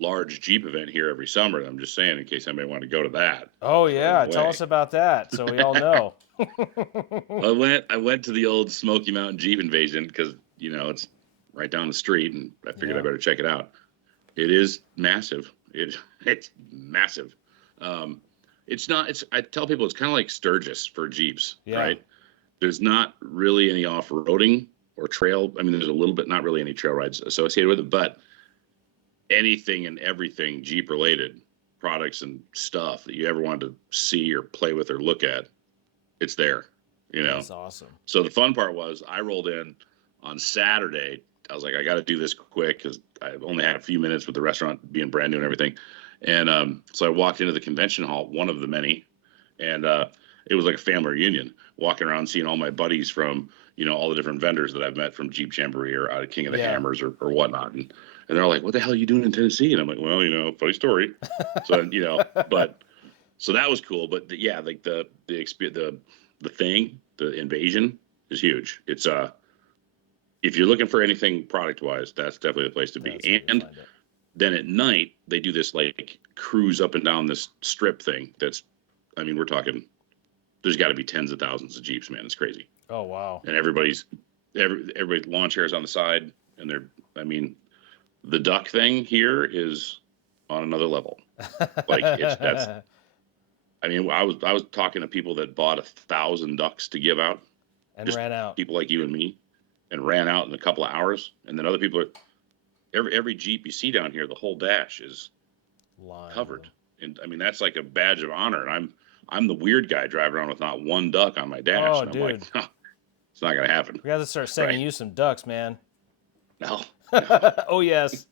large Jeep event here every summer. I'm just saying in case anybody wanted to go to that. Oh I'll throw yeah, it tell away. us about that so we all know. I went to the old Smoky Mountain Jeep Invasion because it's right down the street, and I figured I Yeah. better check it out. It is massive. It's massive. It's not. It's I tell people it's kind of like Sturgis for Jeeps, Yeah. right? There's not really any off-roading or trail. I mean, there's a little bit, not really any trail rides associated with it, but anything and everything Jeep related products and stuff that you ever wanted to see or play with or look at, it's there. That's awesome. So the fun part was I rolled in on Saturday. I was like, I got to do this quick because I only had a few minutes with the restaurant being brand new and everything. And so I walked into the convention hall, one of the many, and it was like a family reunion, walking around seeing all my buddies from, all the different vendors that I've met from Jeep Jamboree or out of King of the Yeah. Hammers or whatnot. And they're all like, what the hell are you doing in Tennessee? And I'm like, well, funny story. So, but so that was cool. But yeah, like the thing, the invasion is huge. It's if you're looking for anything product wise, that's definitely the place to be. That's where you And find it. then at night they do this like cruise up and down this strip thing. We're talking. There's got to be tens of thousands of Jeeps, man. It's crazy. Oh wow. And everybody's lawn chairs on the side, and the duck thing here is on another level. Like I was talking to people that bought 1,000 ducks to give out, and just ran out. people like you and me, and ran out in a couple of hours. And then other people every Jeep you see down here, the whole dash is Line. covered. And that's like a badge of honor. And I'm the weird guy driving around with not one duck on my dash. Oh, and I'm dude. like, oh, it's not gonna happen. We got to start sending Right. you some ducks, man. No. Oh yes.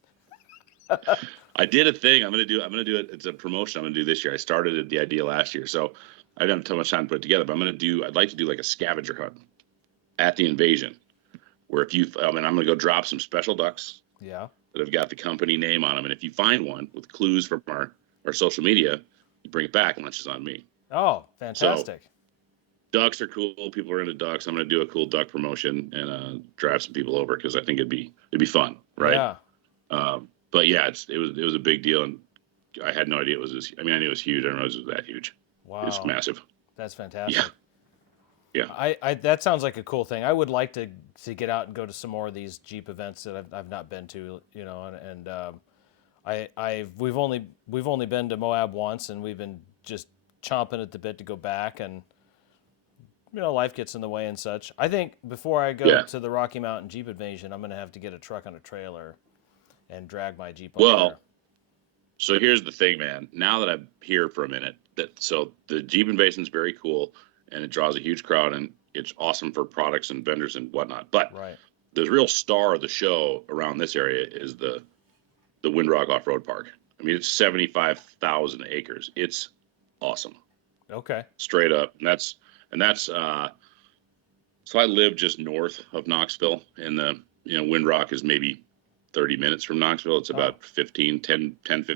I did a thing. I'm gonna do it. It's a promotion I'm gonna do this year. I started the idea last year, so I didn't have too much time to put it together. But I'd like to do like a scavenger hunt at the invasion, where I'm gonna go drop some special ducks Yeah. that have got the company name on them, and if you find one with clues from our social media, you bring it back, and that's just on me. Oh, fantastic. Ducks are cool. People are into ducks. I'm gonna do a cool duck promotion and drive some people over because I think it'd be fun, right? Yeah. But yeah, it was a big deal, and I had no idea it was this. I knew it was huge. I didn't realize it was that huge. Wow. It's massive. That's fantastic. Yeah. I that sounds like a cool thing. I would like to get out and go to some more of these Jeep events that I've not been to, we've only been to Moab once, and we've been just chomping at the bit to go back, and life gets in the way and such. I think before I go to the Rocky Mountain Jeep Invasion, I'm going to have to get a truck on a trailer and drag my Jeep up there. So here's the thing, man. Now that I'm here for a minute, so the Jeep Invasion is very cool, and it draws a huge crowd, and it's awesome for products and vendors and whatnot. But the real star of the show around this area is the Windrock Off-Road Park. It's 75,000 acres. It's awesome. Okay. Straight up, and that's so I live just north of Knoxville, and Windrock is maybe 30 minutes from Knoxville. It's about 15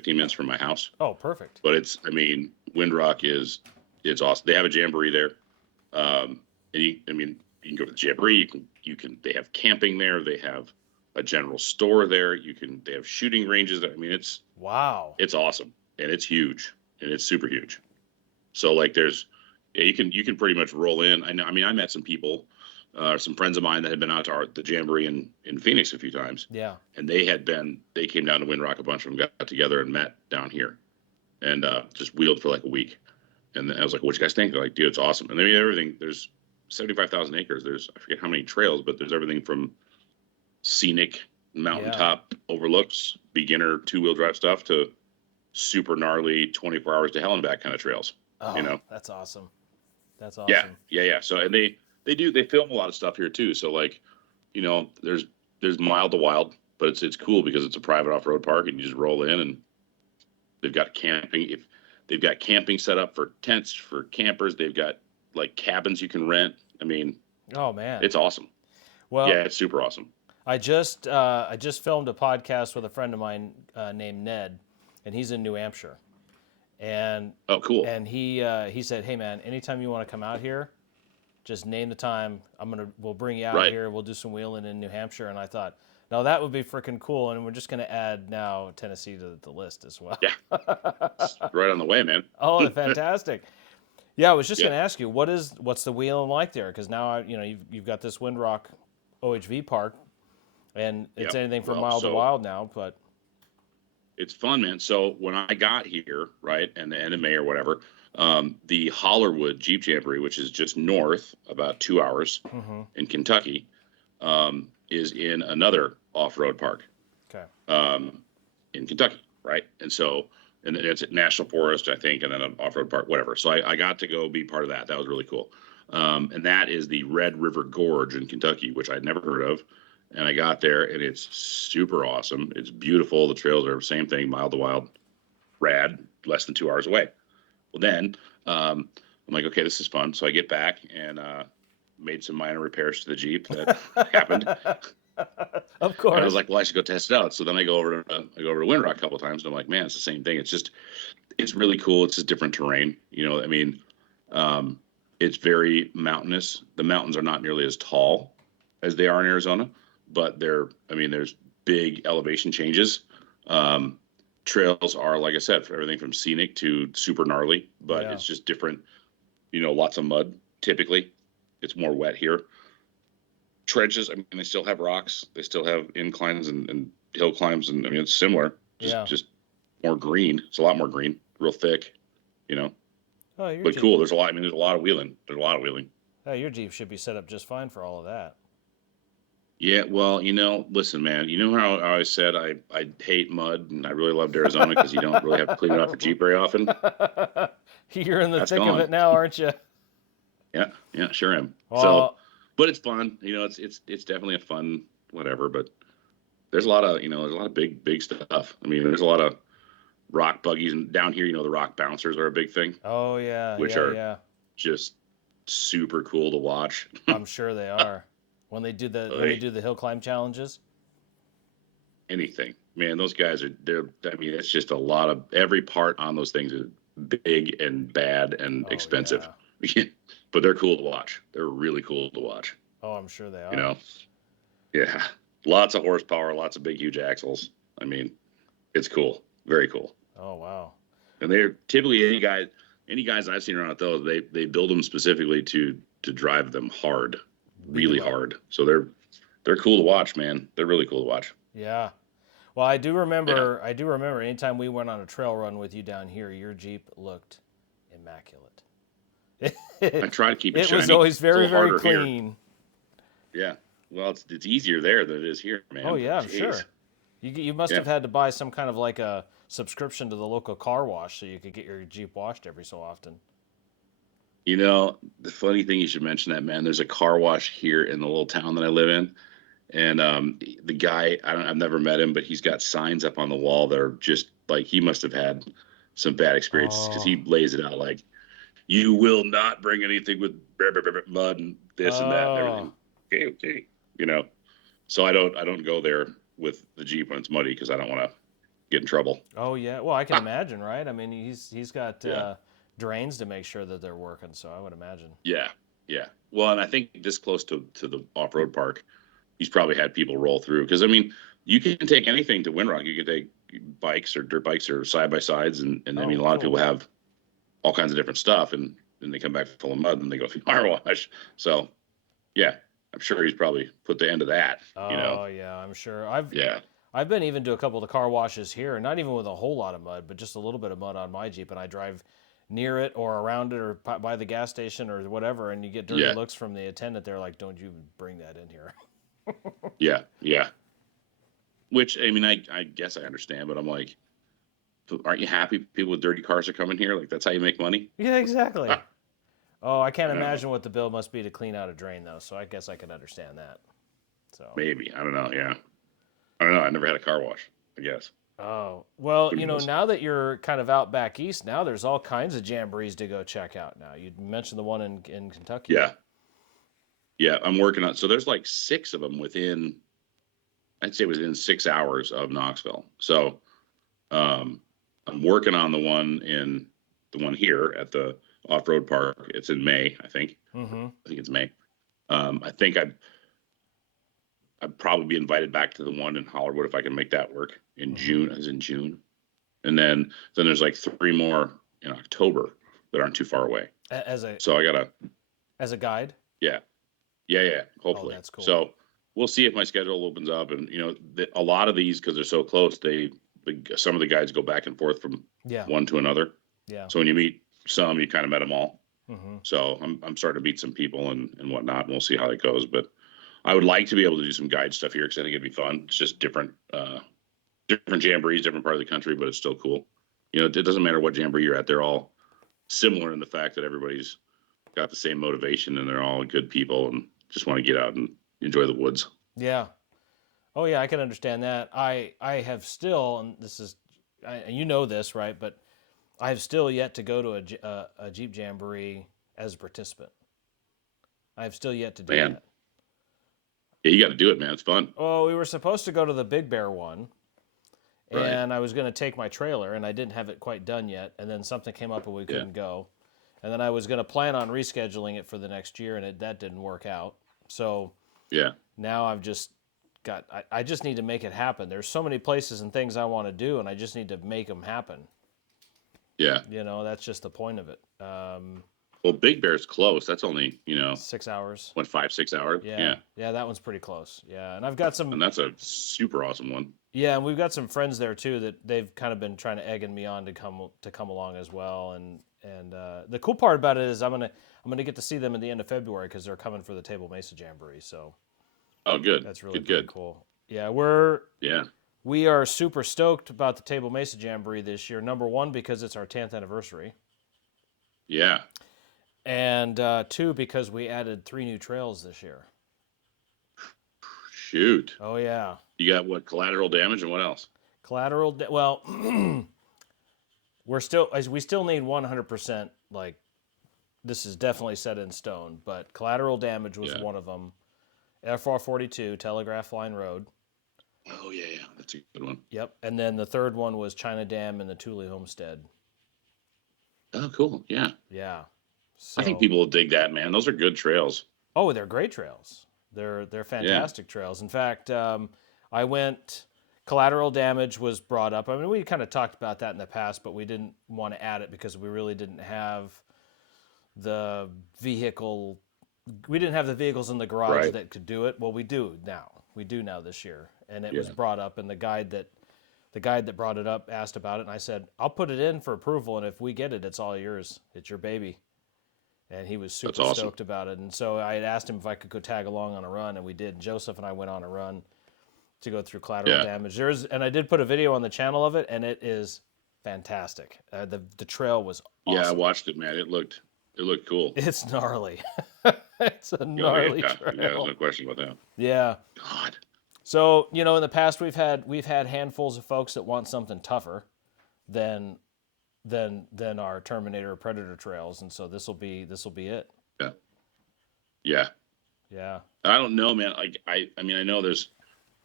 minutes from my house. Oh, perfect. But Windrock it's awesome. They have a jamboree there. And you can go to the jamboree. They have camping there. They have a general store there. They have shooting ranges there. It's awesome, and it's huge, and it's super huge. So like you can pretty much roll in. I met some people, some friends of mine that had been out to the jamboree in Phoenix a few times. Yeah. And they came down to Windrock. A bunch of them got together and met down here, and just wheeled for like a week. And I was like, what you guys think? They're like, dude, it's awesome. And everything, there's 75,000 acres. I forget how many trails, but there's everything from scenic mountaintop overlooks, beginner 2-wheel drive stuff, to super gnarly 24 hours to hell and back kind of trails. Oh, that's awesome. That's awesome. Yeah. So, and they film a lot of stuff here too. So like, there's mild to wild, but it's cool because it's a private off-road park, and you just roll in, and they've got camping. They've got camping set up for tents for campers. They've got like cabins you can rent. Oh man, it's awesome. Well, yeah, it's super awesome. I just filmed a podcast with a friend of mine named Ned, and he's in New Hampshire. And oh, cool. And he said, hey man, anytime you want to come out here, just name the time. We'll bring you out Right. here. We'll do some wheeling in New Hampshire. And I thought, no, that would be freaking cool. And we're just going to add now Tennessee to the list as well. Yeah. It's right on the way, man. Oh, fantastic. Yeah, I was just Yeah. going to ask you, what's the wheeling like there? Because now, you've got this Windrock OHV park, and it's Yeah. anything from Well, mild to so wild now, but it's fun, man. So when I got here, right, and the end of May or whatever, the Hollerwood Jeep Jamboree, which is just north, about 2 hours in Kentucky, is in another off-road park okay. in Kentucky, right? And so, and it's at National Forest, I think, and then an off-road park, whatever. So I got to go be part of that. That was really cool. And that is the Red River Gorge in Kentucky, which I'd never heard of. And I got there, and it's super awesome. It's beautiful. The trails are the same thing, mild to wild, rad, less than 2 hours away. Well, then I'm like, okay, this is fun. So I get back and made some minor repairs to the Jeep that happened. Of course. And I was like, well, I should go test it out. So then I go over to Windrock a couple of times, and I'm like, man, it's the same thing. It's really cool. It's just different terrain. I mean, it's very mountainous. The mountains are not nearly as tall as they are in Arizona, but there's big elevation changes. Trails are, like I said, for everything from scenic to super gnarly, but it's just different. Lots of mud. Typically, it's more wet here. Trenches, I mean, they still have rocks. They still have inclines and hill climbs, and I mean, it's similar. Just more green. It's a lot more green, real thick. Oh, but cool. There's a lot. I mean, there's a lot of wheeling. Oh, your Jeep should be set up just fine for all of that. Yeah, well, listen, man, how I always said I hate mud, and I really loved Arizona because you don't really have to clean it off your Jeep very often. You're in the That's thick gone. of it now, aren't you? Yeah, sure am. Well, So, but it's fun. It's definitely a fun whatever. But there's a lot of big stuff. I mean, there's a lot of rock buggies, and down here, the rock bouncers are a big thing. Oh yeah, which are just super cool to watch. I'm sure they are. When they do the hill climb challenges. Anything, man, those guys I mean, it's just a lot of, every part on those things is big and bad and expensive. Yeah. But they're cool to watch. They're really cool to watch. Oh, I'm sure they are. Yeah, lots of horsepower, lots of big, huge axles. I mean, it's cool, very cool. Oh wow. And they're typically any guys I've seen around at those, they build them specifically to drive them hard. Really hard. So they're cool to watch, man. They're really cool to watch. Yeah. Well, I do remember anytime we went on a trail run with you down here, your Jeep looked immaculate. I try to keep it shiny. It was always very, very clean. Here. Yeah. Well, it's easier there than it is here, man. Oh yeah, I'm sure. You must have had to buy some kind of like a subscription to the local car wash so you could get your Jeep washed every so often. The funny thing, you should mention that, man. There's a car wash here in the little town that I live in, and the guy, I've never met him, but he's got signs up on the wall that are just like, he must have had some bad experiences because he lays it out like, you will not bring anything with mud and this and that and everything. Okay. So I don't go there with the Jeep when it's muddy because I don't want to get in trouble. Oh yeah, well I can imagine, right? I mean, he's got drains to make sure that they're working, so I would imagine. Yeah. Well, and I think this close to the off-road park, he's probably had people roll through because I mean, you can take anything to Windrock. You can take bikes or dirt bikes or side by sides, and I mean, a lot of people have all kinds of different stuff, and then they come back full of mud and they go through car wash. So, yeah, I'm sure he's probably put the end of that. Oh yeah, I'm sure. I've been even to a couple of the car washes here, not even with a whole lot of mud, but just a little bit of mud on my Jeep, and I drive near it or around it or by the gas station or whatever, and you get dirty looks from the attendant. They're like, "Don't you bring that in here." Yeah. Which, I mean, I guess I understand, but I'm like, aren't you happy people with dirty cars are coming here? Like, that's how you make money? Yeah, exactly. Oh, I can't imagine what the bill must be to clean out a drain, though, so I guess I can understand that. So maybe. I don't know, yeah. I don't know. I never had a car wash, I guess. Oh, well, now that you're kind of out back east, now there's all kinds of jamborees to go check out now. You mentioned the one in Kentucky. Yeah, I'm working on, so there's like 6 of them within 6 hours of Knoxville. So I'm working on the one here at the off-road park. It's in May, I think. Mm-hmm. I think it's May. I think I'd probably be invited back to the one in Hollywood if I can make that work in June, as in June. And then there's like 3 more in October that aren't too far away. So I gotta, as a guide. yeah. Hopefully. Oh, that's cool. So we'll see if my schedule opens up, and a lot of these, because they're so close, some of the guides go back and forth from one to another. Yeah. So when you meet some, you kind of met them all. Mm-hmm. So I'm starting to meet some people and whatnot, and we'll see how that goes. But I would like to be able to do some guide stuff here because I think it'd be fun. It's just different jamborees, different part of the country, but it's still cool. It doesn't matter what jamboree you're at; they're all similar in the fact that everybody's got the same motivation and they're all good people and just want to get out and enjoy the woods. Yeah. Oh yeah, I can understand that. I have still, and this is, this, right? But I have still yet to go to a Jeep Jamboree as a participant. I have still yet to do that. Yeah, you got to do it, man. It's fun. Oh, we were supposed to go to the Big Bear one, right. And I was going to take my trailer, and I didn't have it quite done yet, and then something came up and we couldn't go. And then I was going to plan on rescheduling it for the next year, and that didn't work out. So now I've just I just need to make it happen. There's so many places and things I want to do, and I just need to make them happen. Yeah. That's just the point of it. Well, Big Bear's close. That's only, 6 hours. What, 5-6 hours? Yeah. Yeah, that one's pretty close. Yeah, and I've got some. And that's a super awesome one. Yeah, and we've got some friends there too that they've kind of been trying to egging me on to come along as well. And the cool part about it is I'm gonna get to see them at the end of February because they're coming for the Table Mesa Jamboree. So. Oh, good. That's really good. Cool. Yeah, we are super stoked about the Table Mesa Jamboree this year. Number one, because it's our 10th anniversary. Yeah. And 2, because we added 3 new trails this year. Shoot. Oh yeah. You got what? Collateral damage and what else? Well, we still need 100%. Like, this is definitely set in stone. But collateral damage was one of them. FR42, Telegraph Line Road. Oh, yeah. That's a good one. Yep. And then the third one was China Dam and the Thule Homestead. Oh, cool. Yeah. Yeah. So, I think people will dig that, man. Those are good trails. Oh, they're great trails. They're fantastic trails. In fact, I went, collateral damage was brought up. I mean, we kind of talked about that in the past, but we didn't want to add it because we really didn't have the vehicles in the garage that could do it. Well, we do now. We do now this year. And it was brought up, and the guide that brought it up asked about it, and I said, I'll put it in for approval, and if we get it, it's all yours. It's your baby. And he was super stoked about it. And so I had asked him if I could go tag along on a run, and we did. Joseph and I went on a run to go through collateral damage. And I did put a video on the channel of it, and it is fantastic. The trail was awesome. Yeah, I watched it, man. It looked cool. It's gnarly. It's a gnarly trail. Yeah, there's no question about that. Yeah. God. So, in the past we've had handfuls of folks that want something tougher than our Terminator or Predator trails, and so this will be it. Yeah. I don't know, man. I mean, I know there's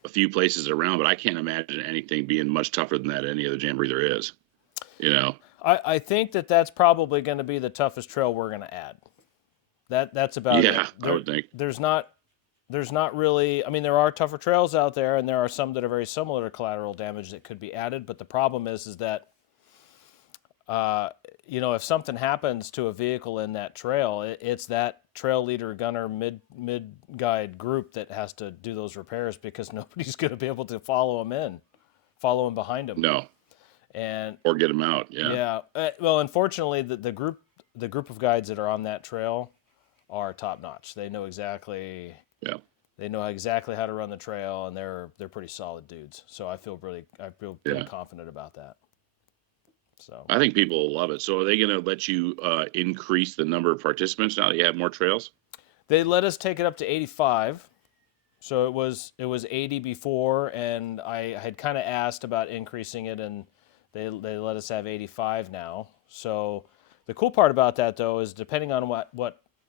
a few places around, but I can't imagine anything being much tougher than that at any other jamboree there is. I think that's probably going to be the toughest trail we're going to add. That's about it. Yeah, I would think. There's not really. I mean, there are tougher trails out there, and there are some that are very similar to collateral damage that could be added. But the problem is that, if something happens to a vehicle in that trail, it's that trail leader, gunner, mid guide group that has to do those repairs because nobody's going to be able to follow them behind them. No. Or get them out. Yeah. Yeah. Well, unfortunately, the group of guides that are on that trail are top notch. They know exactly. Yeah. They know exactly how to run the trail, and they're pretty solid dudes. So I feel pretty confident about that. So I think people will love it. So are they going to let you increase the number of participants now that you have more trails? They let us take it up to 85. So it was 80 before, and I had kind of asked about increasing it, and they let us have 85 now. So the cool part about that, though, is depending on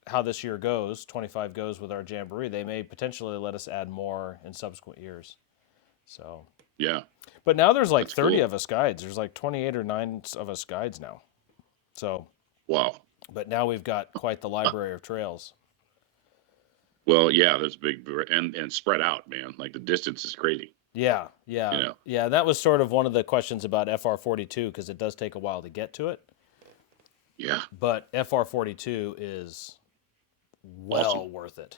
how this year goes, 25 goes with our jamboree, they may potentially let us add more in subsequent years. So yeah. But now there's like That's 30 cool. of us guides. There's like 28 or 9 of us guides now. So wow. But now we've got quite the library of trails. Well, yeah, there's big and spread out, man. Like the distance is crazy. Yeah, You yeah, know. yeah. That was sort of one of the questions about FR42 because it does take a while to get to it. Yeah. But FR42 is Awesome. well worth it.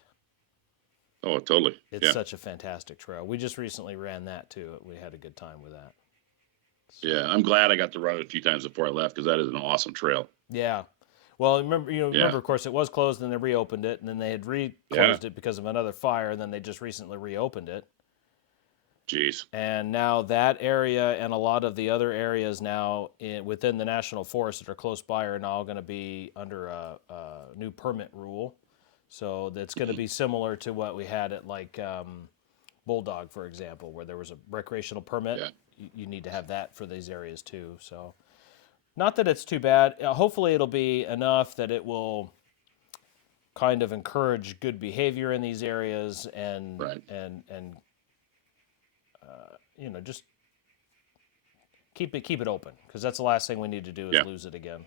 Oh, totally. It's Yeah. such a fantastic trail. We just recently ran that too. We had a good time with that. Yeah. I'm glad I got to run it a few times before I left because that is an awesome trail. Yeah. Well, remember, Yeah. of course, it was closed, and they reopened it, and then they had Yeah. reclosed it because of another fire, and then they just recently reopened it. Jeez. And now that area and a lot of the other areas now within the national forest that are close by are now going to be under a new permit rule. So that's going to be similar to what we had at like Bulldog, for example, where there was a recreational permit. Yeah. You need to have that for these areas too. So not that it's too bad. Hopefully it'll be enough that it will kind of encourage good behavior in these areas and Right. and just keep it open because that's the last thing we need to do is Yeah. lose it again.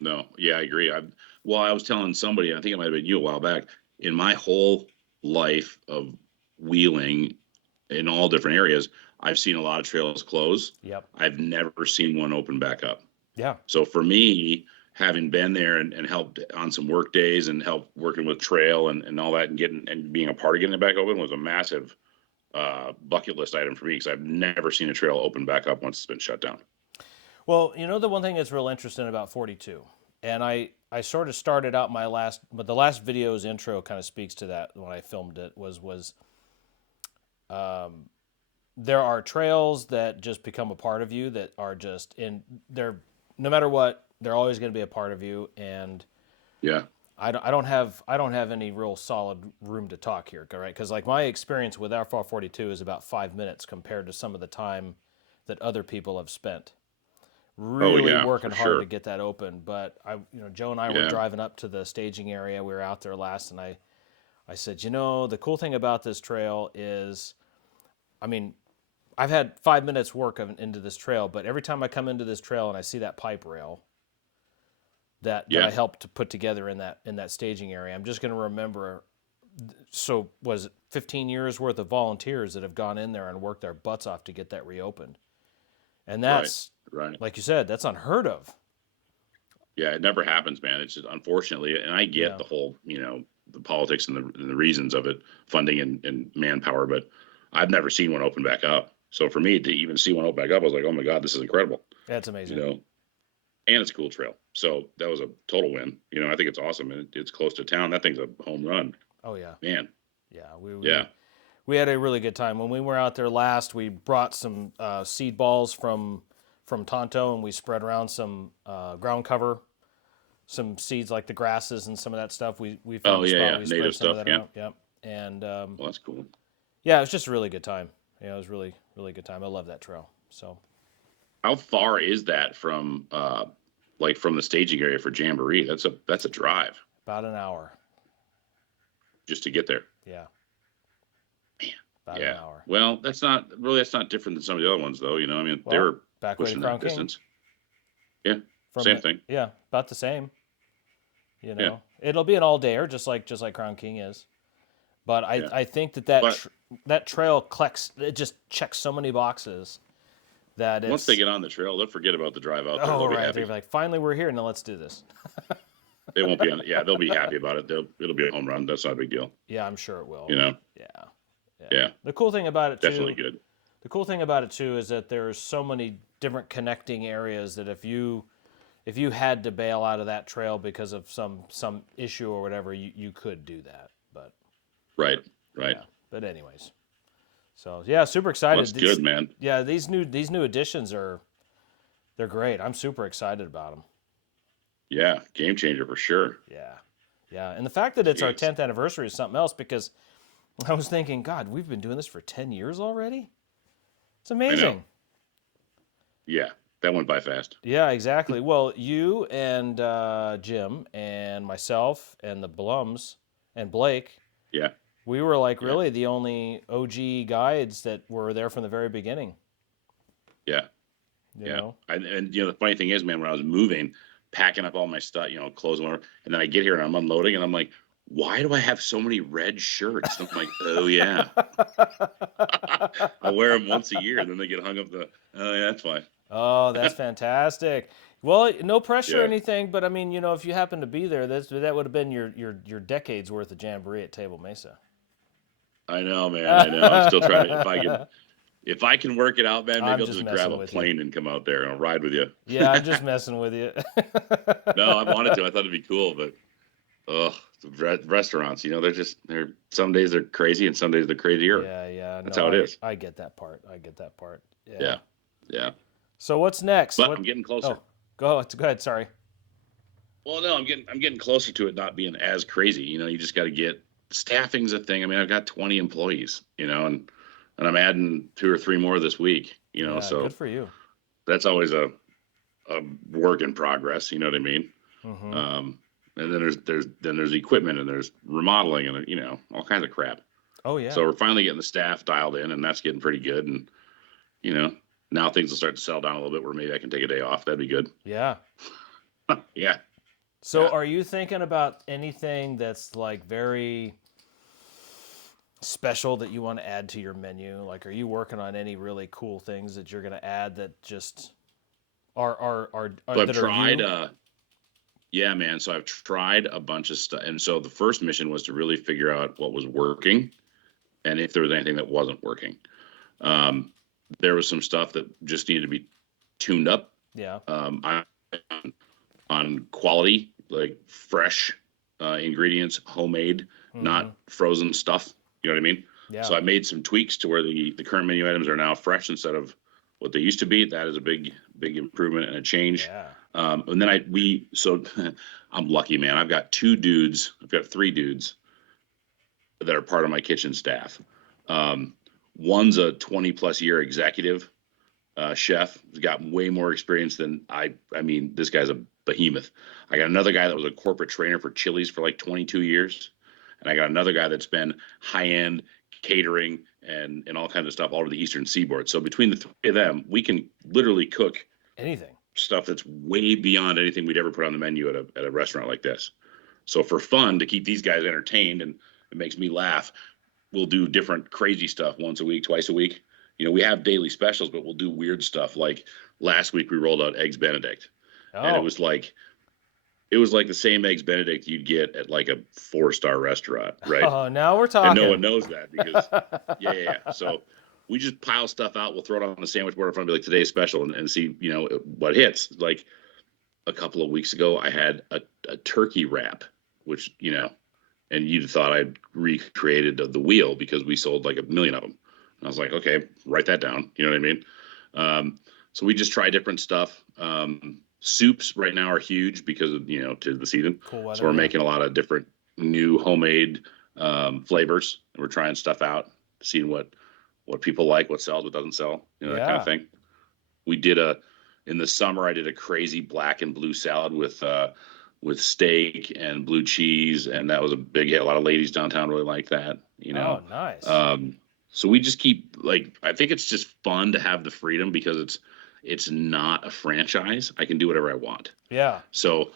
No. Yeah, I agree. I was telling somebody, I think it might have been you a while back, in my whole life of wheeling in all different areas, I've seen a lot of trails close. Yep. I've never seen one open back up. Yeah. So for me, having been there and helped on some work days and helped working with trail and all that and being a part of getting it back open was a massive bucket list item for me because I've never seen a trail open back up once it's been shut down. Well, the one thing that's real interesting about 42, and I sort of started out but the last video's intro kind of speaks to that when I filmed it was there are trails that just become a part of you that are just they're no matter what, they're always going to be a part of you. And Yeah. I don't have any real solid room to talk here, right? Because like my experience with FR42 is about 5 minutes compared to some of the time that other people have spent really Yeah, working for hard sure. to get that open. But Joe and I were Yeah. driving up to the staging area. We were out there last, and I said, the cool thing about this trail is, I mean, I've had 5 minutes work into this trail, but every time I come into this trail and I see that pipe rail that I Yeah. helped to put together in that staging area, I'm just going to remember. So was it 15 years worth of volunteers that have gone in there and worked their butts off to get that reopened, and that's Right. like you said, that's unheard of. Yeah, it never happens, man. It's just unfortunately, and I get Yeah. the whole, the politics and the reasons of it, funding and manpower, but I've never seen one open back up. So for me to even see one open back up, I was like, oh my God, this is incredible. That's amazing. And it's a cool trail. So that was a total win. I think it's awesome. And it's close to town. That thing's a home run, Oh yeah, man. yeah. Yeah. We had a really good time when we were out there last. We brought some seed balls from Tonto, and we spread around some ground cover, some seeds like the grasses and some of that stuff. We found Oh a yeah, spot. yeah. We Native spread some of stuff. that Yeah. out. Yep. And Well, that's cool. yeah, it was just a really good time. Yeah, it was really really good time. I love that trail. So How far is that from from the staging area for Jamboree? That's a drive about an hour. just to get there. Yeah. Man. About Yeah. an hour. Well, that's not different than some of the other ones though. I mean, they Well, were back way to pushing Crown that King. distance. Yeah. From Same thing. Yeah, about the same. Yeah. It'll be an all dayer, just like Crown King is. But Yeah. I think that But that trail collects. It just checks so many boxes that it's. once they get on the trail, they'll forget about the drive out there. Oh They'll be right, happy. they're like, finally we're here. Now let's do this. They won't be on. Yeah, they'll be happy about it. It'll be a home run. That's not a big deal. Yeah, I'm sure it will. Yeah. Yeah. The cool thing about it too. Definitely good. The cool thing about it too is that there's so many different connecting areas that if you had to bail out of that trail because of some issue or whatever, you could do that. But Right. yeah. But anyways, so yeah, super excited. Well, that's good, man. Yeah, these new additions they're great. I'm super excited about them. Yeah, game changer for sure. Yeah, and the fact that it's our Jeez. 10th anniversary is something else because I was thinking, God, we've been doing this for 10 years already. It's amazing. Yeah, that went by fast. Yeah, exactly. Well, you and Jim and myself and the Blums and Blake, Yeah. we were like Yeah. really the only OG guides that were there from the very beginning. Yeah. You Yeah. know? And the funny thing is, man, when I was moving, packing up all my stuff, clothes and whatever. And then I get here and I'm unloading and I'm like, why do I have so many red shirts? And I'm like, oh yeah. I wear them once a year and then they get hung up oh yeah, that's fine. Oh, that's fantastic. Well, no pressure or Yeah. anything, but I mean, if you happen to be there, that would have been your decades worth of jamboree at Table Mesa. I know, man. I know. I'm still trying to, if I can work it out, man, maybe I'm I'll just just messing grab a with you. plane and come out there and I'll ride with you. Yeah, I'm just messing with you. No, I wanted to. I thought it'd be cool, but restaurants, they're some days they're crazy and some days they're crazier. Yeah. That's No, how it is. I get that part. Yeah. Yeah. So what's next? But I'm getting closer. Oh, go ahead. Sorry. Well, no, I'm getting closer to it not being as crazy. You just got to get staffing's a thing. I mean, I've got 20 employees, and I'm adding 2 or 3 more this week. So good for you. that's always a work in progress. You know what I mean? Mm-hmm. And then there's equipment and there's remodeling and all kinds of crap. Oh yeah. So we're finally getting the staff dialed in, and that's getting pretty good. And now things will start to settle down a little bit where maybe I can take a day off. That'd be good. Yeah. Yeah. So Yeah. are you thinking about anything that's like very special that you want to add to your menu? Like, are you working on any really cool things that you're going to add that just are So I've that tried. are you? Yeah, man. So I've tried a bunch of stuff, and so the first mission was to really figure out what was working, and if there was anything that wasn't working. There was some stuff that just needed to be tuned up. Yeah. On quality, like fresh ingredients, homemade, not frozen stuff. You know what I mean? Yeah. So I made some tweaks to where the current menu items are now fresh instead of what they used to be. That is a big improvement and a change. Yeah. And then so I'm lucky, man. I've got 3 dudes that are part of my kitchen staff. One's a 20+ year executive chef. He's got way more experience than I mean, this guy's a behemoth. I got another guy that was a corporate trainer for Chili's for like 22 years. And I got another guy that's been high-end catering and all kinds of stuff all over the Eastern Seaboard. So between the 3 of them, we can literally cook Anything. stuff that's way beyond anything we'd ever put on the menu at a restaurant like this. So for fun, to keep these guys entertained and it makes me laugh, we'll do different crazy stuff once a week, twice a week. We have daily specials, but we'll do weird stuff. Like last week we rolled out Eggs Benedict. Oh. And it was like the same Eggs Benedict you'd get at like a 4-star restaurant, right? Oh, now we're talking. And no one knows that because yeah. So we just pile stuff out. We'll throw it on the sandwich board in front of me like today's special and see, what hits. Like a couple of weeks ago, I had a turkey wrap, which, and you'd thought I'd recreated the wheel because we sold like 1 million of them. And I was like, okay, write that down. You know what I mean? So we just try different stuff. Soups right now are huge because of, to the season. Cool weather, so we're making a lot of different new homemade flavors. And we're trying stuff out, seeing what people like, what sells, what doesn't sell, that kind of thing. We did in the summer, I did a crazy black and blue salad with steak and blue cheese. And that was a big hit. A lot of ladies downtown really like that, Oh, nice. So we just keep I think it's just fun to have the freedom because it's not a franchise. I can do whatever I want. Yeah. So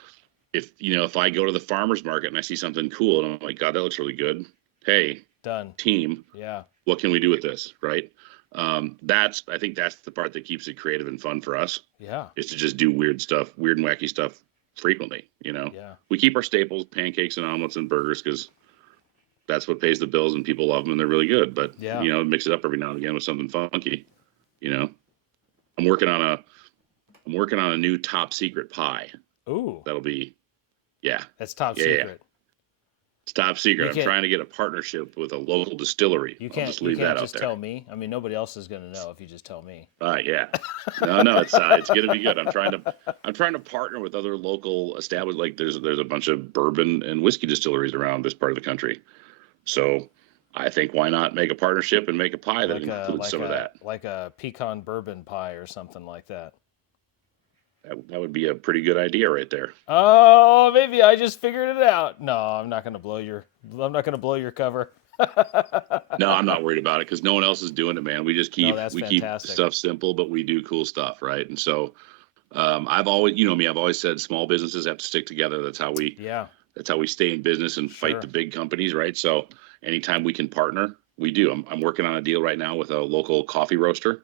if I go to the farmer's market and I see something cool and I'm like, God, that looks really good. Hey, Done. Team. Yeah. What can we do with this? Right. I think that's the part that keeps it creative and fun for us. Yeah. Is to just do weird and wacky stuff frequently. Yeah. We keep our staples, pancakes and omelets and burgers because that's what pays the bills and people love them and they're really good. But, mix it up every now and again with something funky, I'm working on a new top secret pie. Ooh. That'll be, That's top secret. Yeah. It's top secret. You I'm trying to get a partnership with a local distillery. You can't I'll just leave that out there. tell me. I mean, nobody else is going to know if you just tell me. Yeah. No, it's going to be good. I'm trying to partner with other local established, like there's a bunch of bourbon and whiskey distilleries around this part of the country. So I think why not make a partnership and make a pie that includes some of that. Like a pecan bourbon pie or something like that. That would be a pretty good idea right there. Oh, maybe I just figured it out. No, I'm not going to blow your cover. No, I'm not worried about it because no one else is doing it, man. We just keep fantastic. keep stuff simple, but we do cool stuff, right? And so I've always, you know me, I've always said small businesses have to stick together. That's how we stay in business and fight the big companies, right? So anytime we can partner, we do. I'm working on a deal right now with a local coffee roaster.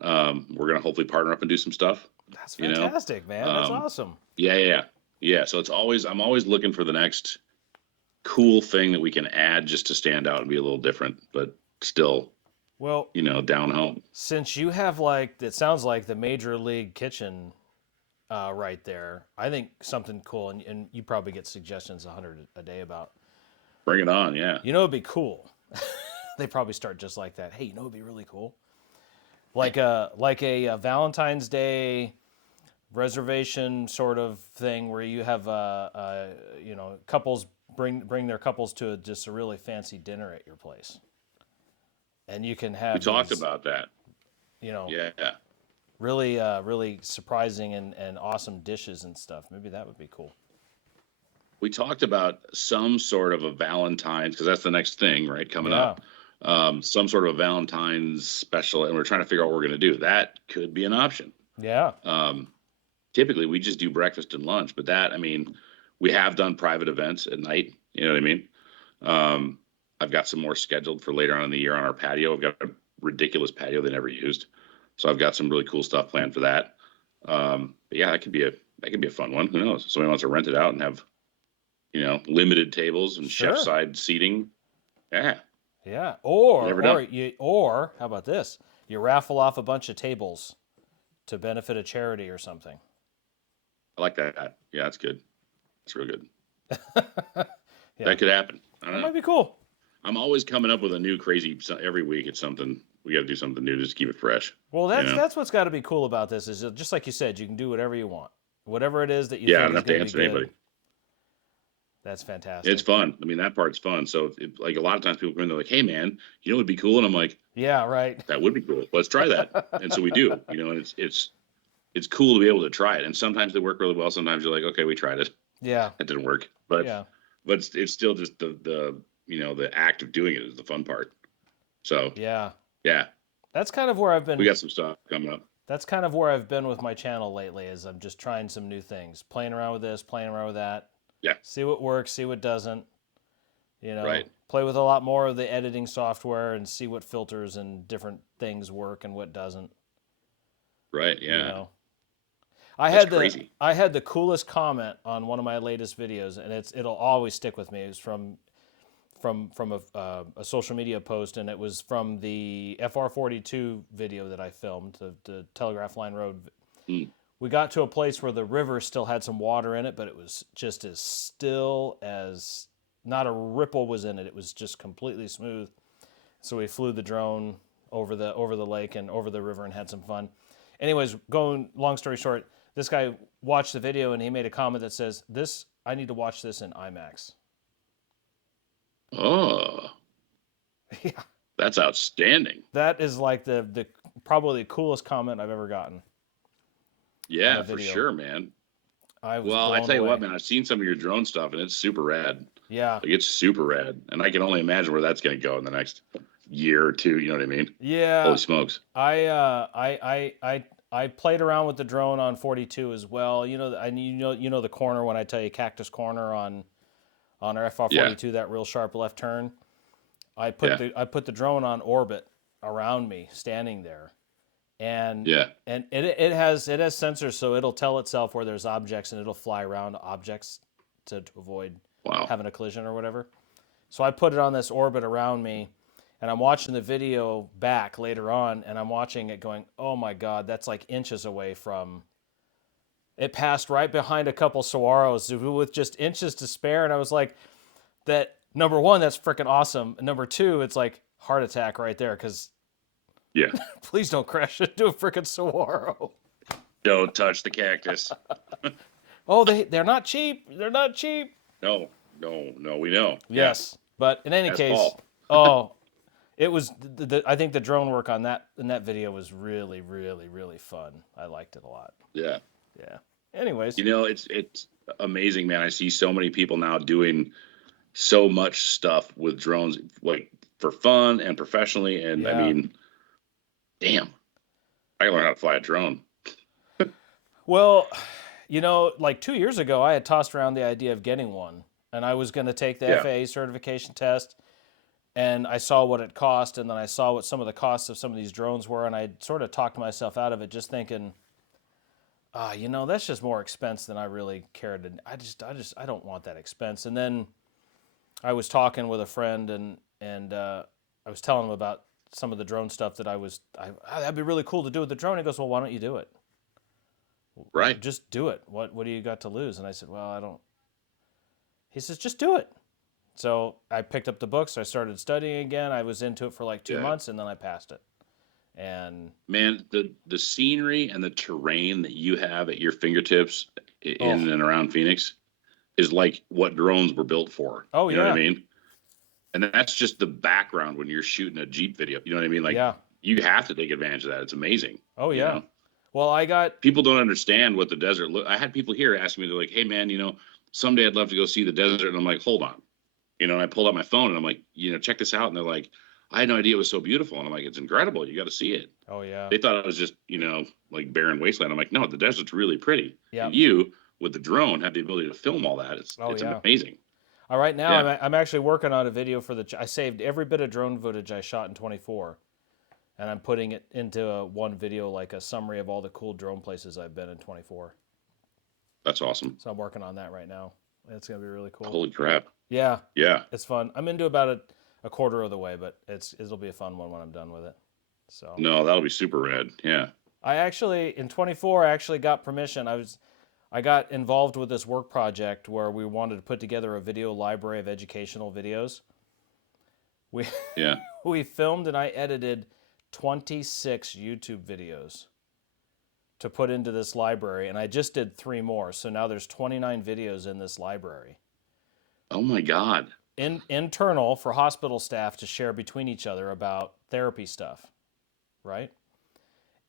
We're going to hopefully partner up and do some stuff. That's fantastic, man. That's awesome. Yeah. So I'm always looking for the next cool thing that we can add just to stand out and be a little different, but still, well, down home. Since you have it sounds like the Major League Kitchen right there, I think something cool, and you probably get suggestions 100 a day about. Bring it on, yeah. It'd be cool. They probably start just like that. Hey, it'd be really cool. Like a Valentine's Day reservation sort of thing where you have couples bring their couples to just a really fancy dinner at your place, and you can have. We talked about that. Yeah. Really, really surprising and awesome dishes and stuff. Maybe that would be cool. We talked about some sort of a Valentine's, because that's the next thing, right, coming up. Some sort of a Valentine's special, and we're trying to figure out what we're going to do. That could be an option. Yeah. Typically, we just do breakfast and lunch, but we have done private events at night. You know what I mean? I've got some more scheduled for later on in the year on our patio. I've got a ridiculous patio they never used. So I've got some really cool stuff planned for that. But yeah, that could be a fun one. Who knows? Somebody wants to rent it out and have, limited tables and chef side seating. Yeah. Yeah. Or how about this? You raffle off a bunch of tables to benefit a charity or something. I like that. Yeah, that's good. That's real good. That could happen. I don't know. Might be cool. I'm always coming up with a new crazy. Every week it's something. We got to do something new just to keep it fresh. Well, that's what's got to be cool about this is just like you said, you can do whatever you want, whatever it is that you think I don't have to answer anybody. That's fantastic. It's fun. I mean, that part's fun. So, like a lot of times people come in, they're like, "Hey, man, what would be cool?" And I'm like, "Yeah, right. That would be cool. Let's try that." And so we do. And it's cool to be able to try it. And sometimes they work really well. Sometimes you're like, "Okay, we tried it. Yeah, it didn't work." But it's still just the act of doing it is the fun part. So yeah. That's kind of where I've been. We got some stuff coming up. That's kind of where I've been with my channel lately. Is I'm just trying some new things, playing around with this, playing around with that. Yeah. See what works, see what doesn't. Right. Play with a lot more of the editing software and see what filters and different things work and what doesn't. Right. Yeah. I had the coolest comment on one of my latest videos, and it'll always stick with me. It was from a social media post, and it was from the FR42 video that I filmed, the Telegraph Line Road. We got to a place where the river still had some water in it, but it was just as still as not a ripple was in it. It was just completely smooth. So we flew the drone over the lake and over the river and had some fun. Anyways, long story short, this guy watched the video and he made a comment that says, I need to watch this in IMAX. Oh. Yeah. That's outstanding. That is like the probably the coolest comment I've ever gotten. Yeah, for sure, man. I tell you what, man, I've seen some of your drone stuff and it's super rad. Yeah. Like it's super rad. And I can only imagine where that's going to go in the next year or two, you know what I mean? Yeah. Holy smokes. I played around with the drone on 42 as well. You know the corner when I tell you Cactus Corner on our FR42, that real sharp left turn. I put the drone on orbit around me, standing there, and it has sensors, so it'll tell itself where there's objects and it'll fly around objects to avoid having a collision or whatever. So I put it on this orbit around me, and I'm watching the video back later on, and I'm watching it going, oh my God, that's like inches away from. It passed right behind a couple saguaros with just inches to spare, and I was like, that number one, that's freaking awesome. And number two, it's like heart attack right there, because please don't crash into a freaking saguaro. Don't touch the cactus. Oh, they're not cheap. They're not cheap. No, we know. Yes, but in any case, it was. I think the drone work in that video was really, really, really fun. I liked it a lot. Yeah. Yeah. Anyways, it's amazing, man. I see so many people now doing so much stuff with drones, like for fun and professionally. And I mean, damn, I gotta learn how to fly a drone. Well, like 2 years ago, I had tossed around the idea of getting one, and I was going to take the Yeah. FAA certification test, and I saw what it cost, and then I saw what some of the costs of some of these drones were, and I sort of talked myself out of it, just thinking, that's just more expense than I really cared. And I don't want that expense. And then I was talking with a friend, and I was telling him about some of the drone stuff that that'd be really cool to do with the drone. He goes, well, why don't you do it? Right. Just do it. What do you got to lose? And I said, well, I don't. He says, just do it. So I picked up the books. I started studying again. I was into it for like 2 months, and then I passed it. And man, the scenery and the terrain that you have at your fingertips in and around Phoenix is like what drones were built for. Oh, you know what I mean? And that's just the background when you're shooting a Jeep video. You know what I mean? Like, you have to take advantage of that. It's amazing. Oh, yeah. Well, people don't understand what the desert look. I had people here asking me, they're like, hey man, someday I'd love to go see the desert. And I'm like, hold on. And I pulled out my phone and I'm like, check this out. And they're like, I had no idea it was so beautiful. And I'm like, it's incredible. You got to see it. Oh yeah. They thought it was just, like barren wasteland. I'm like, no, the desert's really pretty. Yeah. And you, with the drone, have the ability to film all that. It's amazing. All right, now I'm actually working on a video I saved every bit of drone footage I shot in 24, and I'm putting it into one video, like a summary of all the cool drone places I've been in 24. That's awesome. So I'm working on that right now. It's gonna be really cool. Holy crap. Yeah. Yeah. It's fun. I'm into about a quarter of the way, but it'll be a fun one when I'm done with it. So. No, that'll be super rad. Yeah. In 24, I actually got permission. I got involved with this work project where we wanted to put together a video library of educational videos. We filmed and I edited 26 YouTube videos to put into this library, and I just did 3 more. So now there's 29 videos in this library. Oh my God. Internal for hospital staff to share between each other about therapy stuff, right?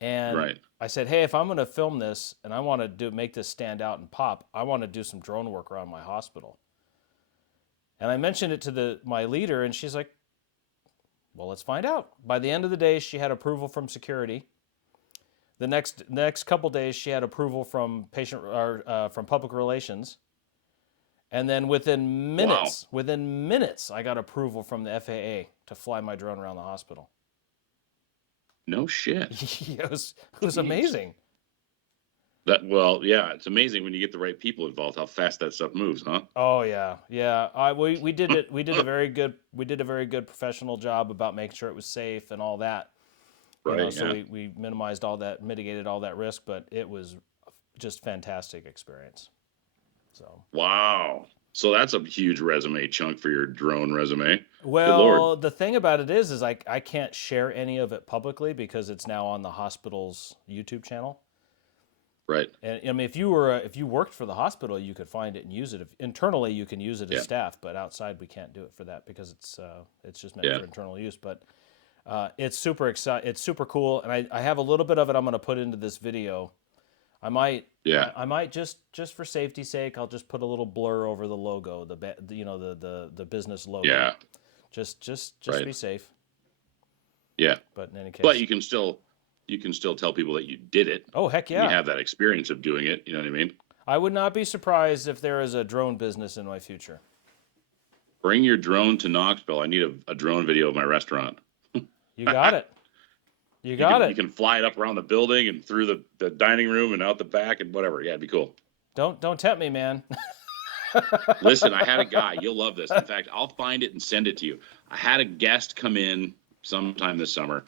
And I said, hey, if I'm going to film this and I want to make this stand out and pop, I want to do some drone work around my hospital. And I mentioned it to my leader, and she's like, well, let's find out. By the end of the day, she had approval from security. The next couple days, she had approval from from public relations. And then within minutes, I got approval from the FAA to fly my drone around the hospital. No shit. It was amazing. It's amazing when you get the right people involved how fast that stuff moves, huh? Oh yeah. We did it. We did a very good professional job about making sure it was safe and all that. Right. So we mitigated all that risk, but it was just fantastic experience. So. Wow. So that's a huge resume chunk for your drone resume. Well, the thing about it is I can't share any of it publicly because it's now on the hospital's YouTube channel. Right. And I mean, if you worked for the hospital, you could find it and use it. Internally, you can use it as staff, but outside we can't do it for that because it's just meant for internal use. But it's super exciting. It's super cool, and I have a little bit of it I'm going to put into this video. I might just for safety's sake, I'll just put a little blur over the logo, the business logo. Yeah. Just be safe. Yeah. But in any case. But you can still tell people that you did it. Oh heck yeah. You have that experience of doing it. You know what I mean? I would not be surprised if there is a drone business in my future. Bring your drone to Knoxville. I need a drone video of my restaurant. You got it. You can fly it up around the building and through the dining room and out the back and whatever. Yeah, it'd be cool. Don't tempt me, man. Listen, I had a guy. You'll love this. In fact, I'll find it and send it to you. I had a guest come in sometime this summer.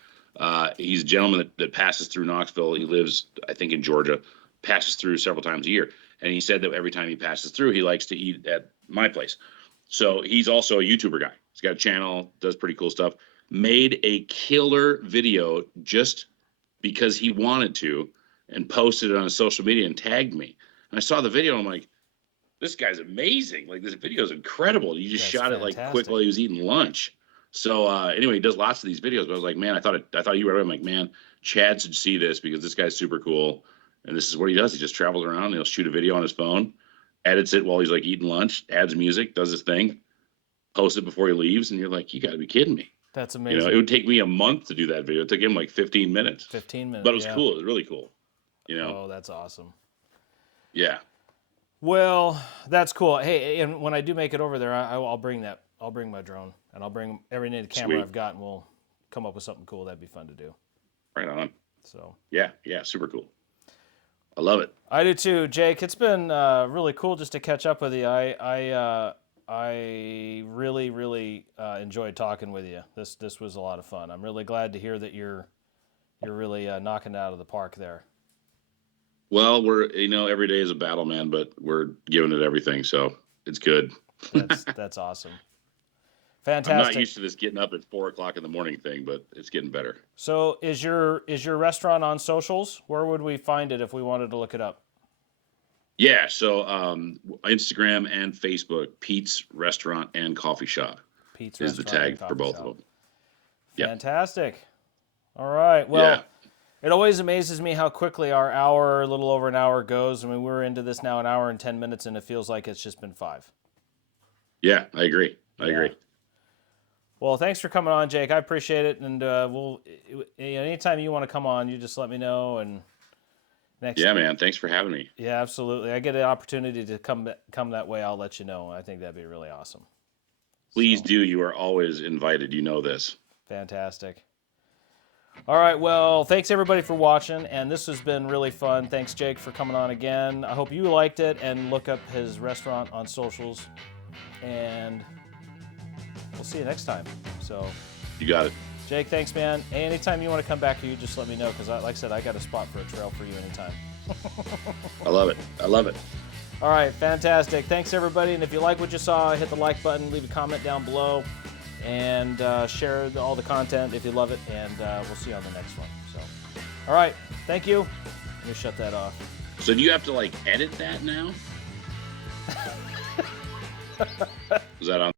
He's a gentleman that passes through Knoxville. He lives, I think, in Georgia. Passes through several times a year. And he said that every time he passes through, he likes to eat at my place. So he's also a YouTuber guy. He's got a channel, does pretty cool stuff. Made a killer video just because he wanted to and posted it on his social media and tagged me. And I saw the video and I'm like, this guy's amazing. Like, this video is incredible. He just shot it like quick while he was eating lunch. So anyway, he does lots of these videos. But I was like, man, I thought you were right. I'm like, man, Chad should see this because this guy's super cool. And this is what he does. He just travels around and he'll shoot a video on his phone, edits it while he's like eating lunch, adds music, does his thing, posts it before he leaves. And you're like, you got to be kidding me. That's amazing. It would take me a month to do that video. It took him like 15 minutes. 15 minutes. But it was cool. It was really cool. Oh, that's awesome. Yeah. Well, that's cool. Hey, and when I do make it over there, I'll bring that. I'll bring my drone, and I'll bring every native camera Sweet. I've got, and we'll come up with something cool. That'd be fun to do. Right on. So. Yeah. Super cool. I love it. I do too, Jake. It's been really cool just to catch up with you. I really enjoyed talking with you. This was a lot of fun. I'm really glad to hear that you're really knocking it out of the park there. Well, every day is a battle, man, but we're giving it everything, so it's good. That's awesome. Fantastic. I'm not used to this getting up at 4:00 in the morning thing, but it's getting better. So is your restaurant on socials? Where would we find it if we wanted to look it up? Yeah, so Instagram and Facebook, Pete's Restaurant and Coffee Shop Pete's is the tag for both of them. Fantastic. Yep. All right. Well, It always amazes me how quickly our hour, a little over an hour goes. I mean, we're into this now an hour and 10 minutes, and it feels like it's just been 5. Yeah, I agree. I agree. Well, thanks for coming on, Jake. I appreciate it, and anytime you want to come on, you just let me know. And man, thanks for having me. Yeah, absolutely. I get an opportunity to come that way, I'll let you know. I think that'd be really awesome. Please do. You are always invited. You know this. Fantastic. All right. Well, thanks everybody for watching, and this has been really fun. Thanks, Jake, for coming on again. I hope you liked it, and look up his restaurant on socials, and we'll see you next time. So, you got it. Jake, thanks, man. Hey, anytime you want to come back here, you just let me know, because like I said, I got a spot for a trail for you anytime. I love it. I love it. All right, fantastic. Thanks, everybody. And if you like what you saw, hit the like button, leave a comment down below, and share all the content if you love it. And we'll see you on the next one. So, all right, thank you. Let me shut that off. So do you have to edit that now? Is that on?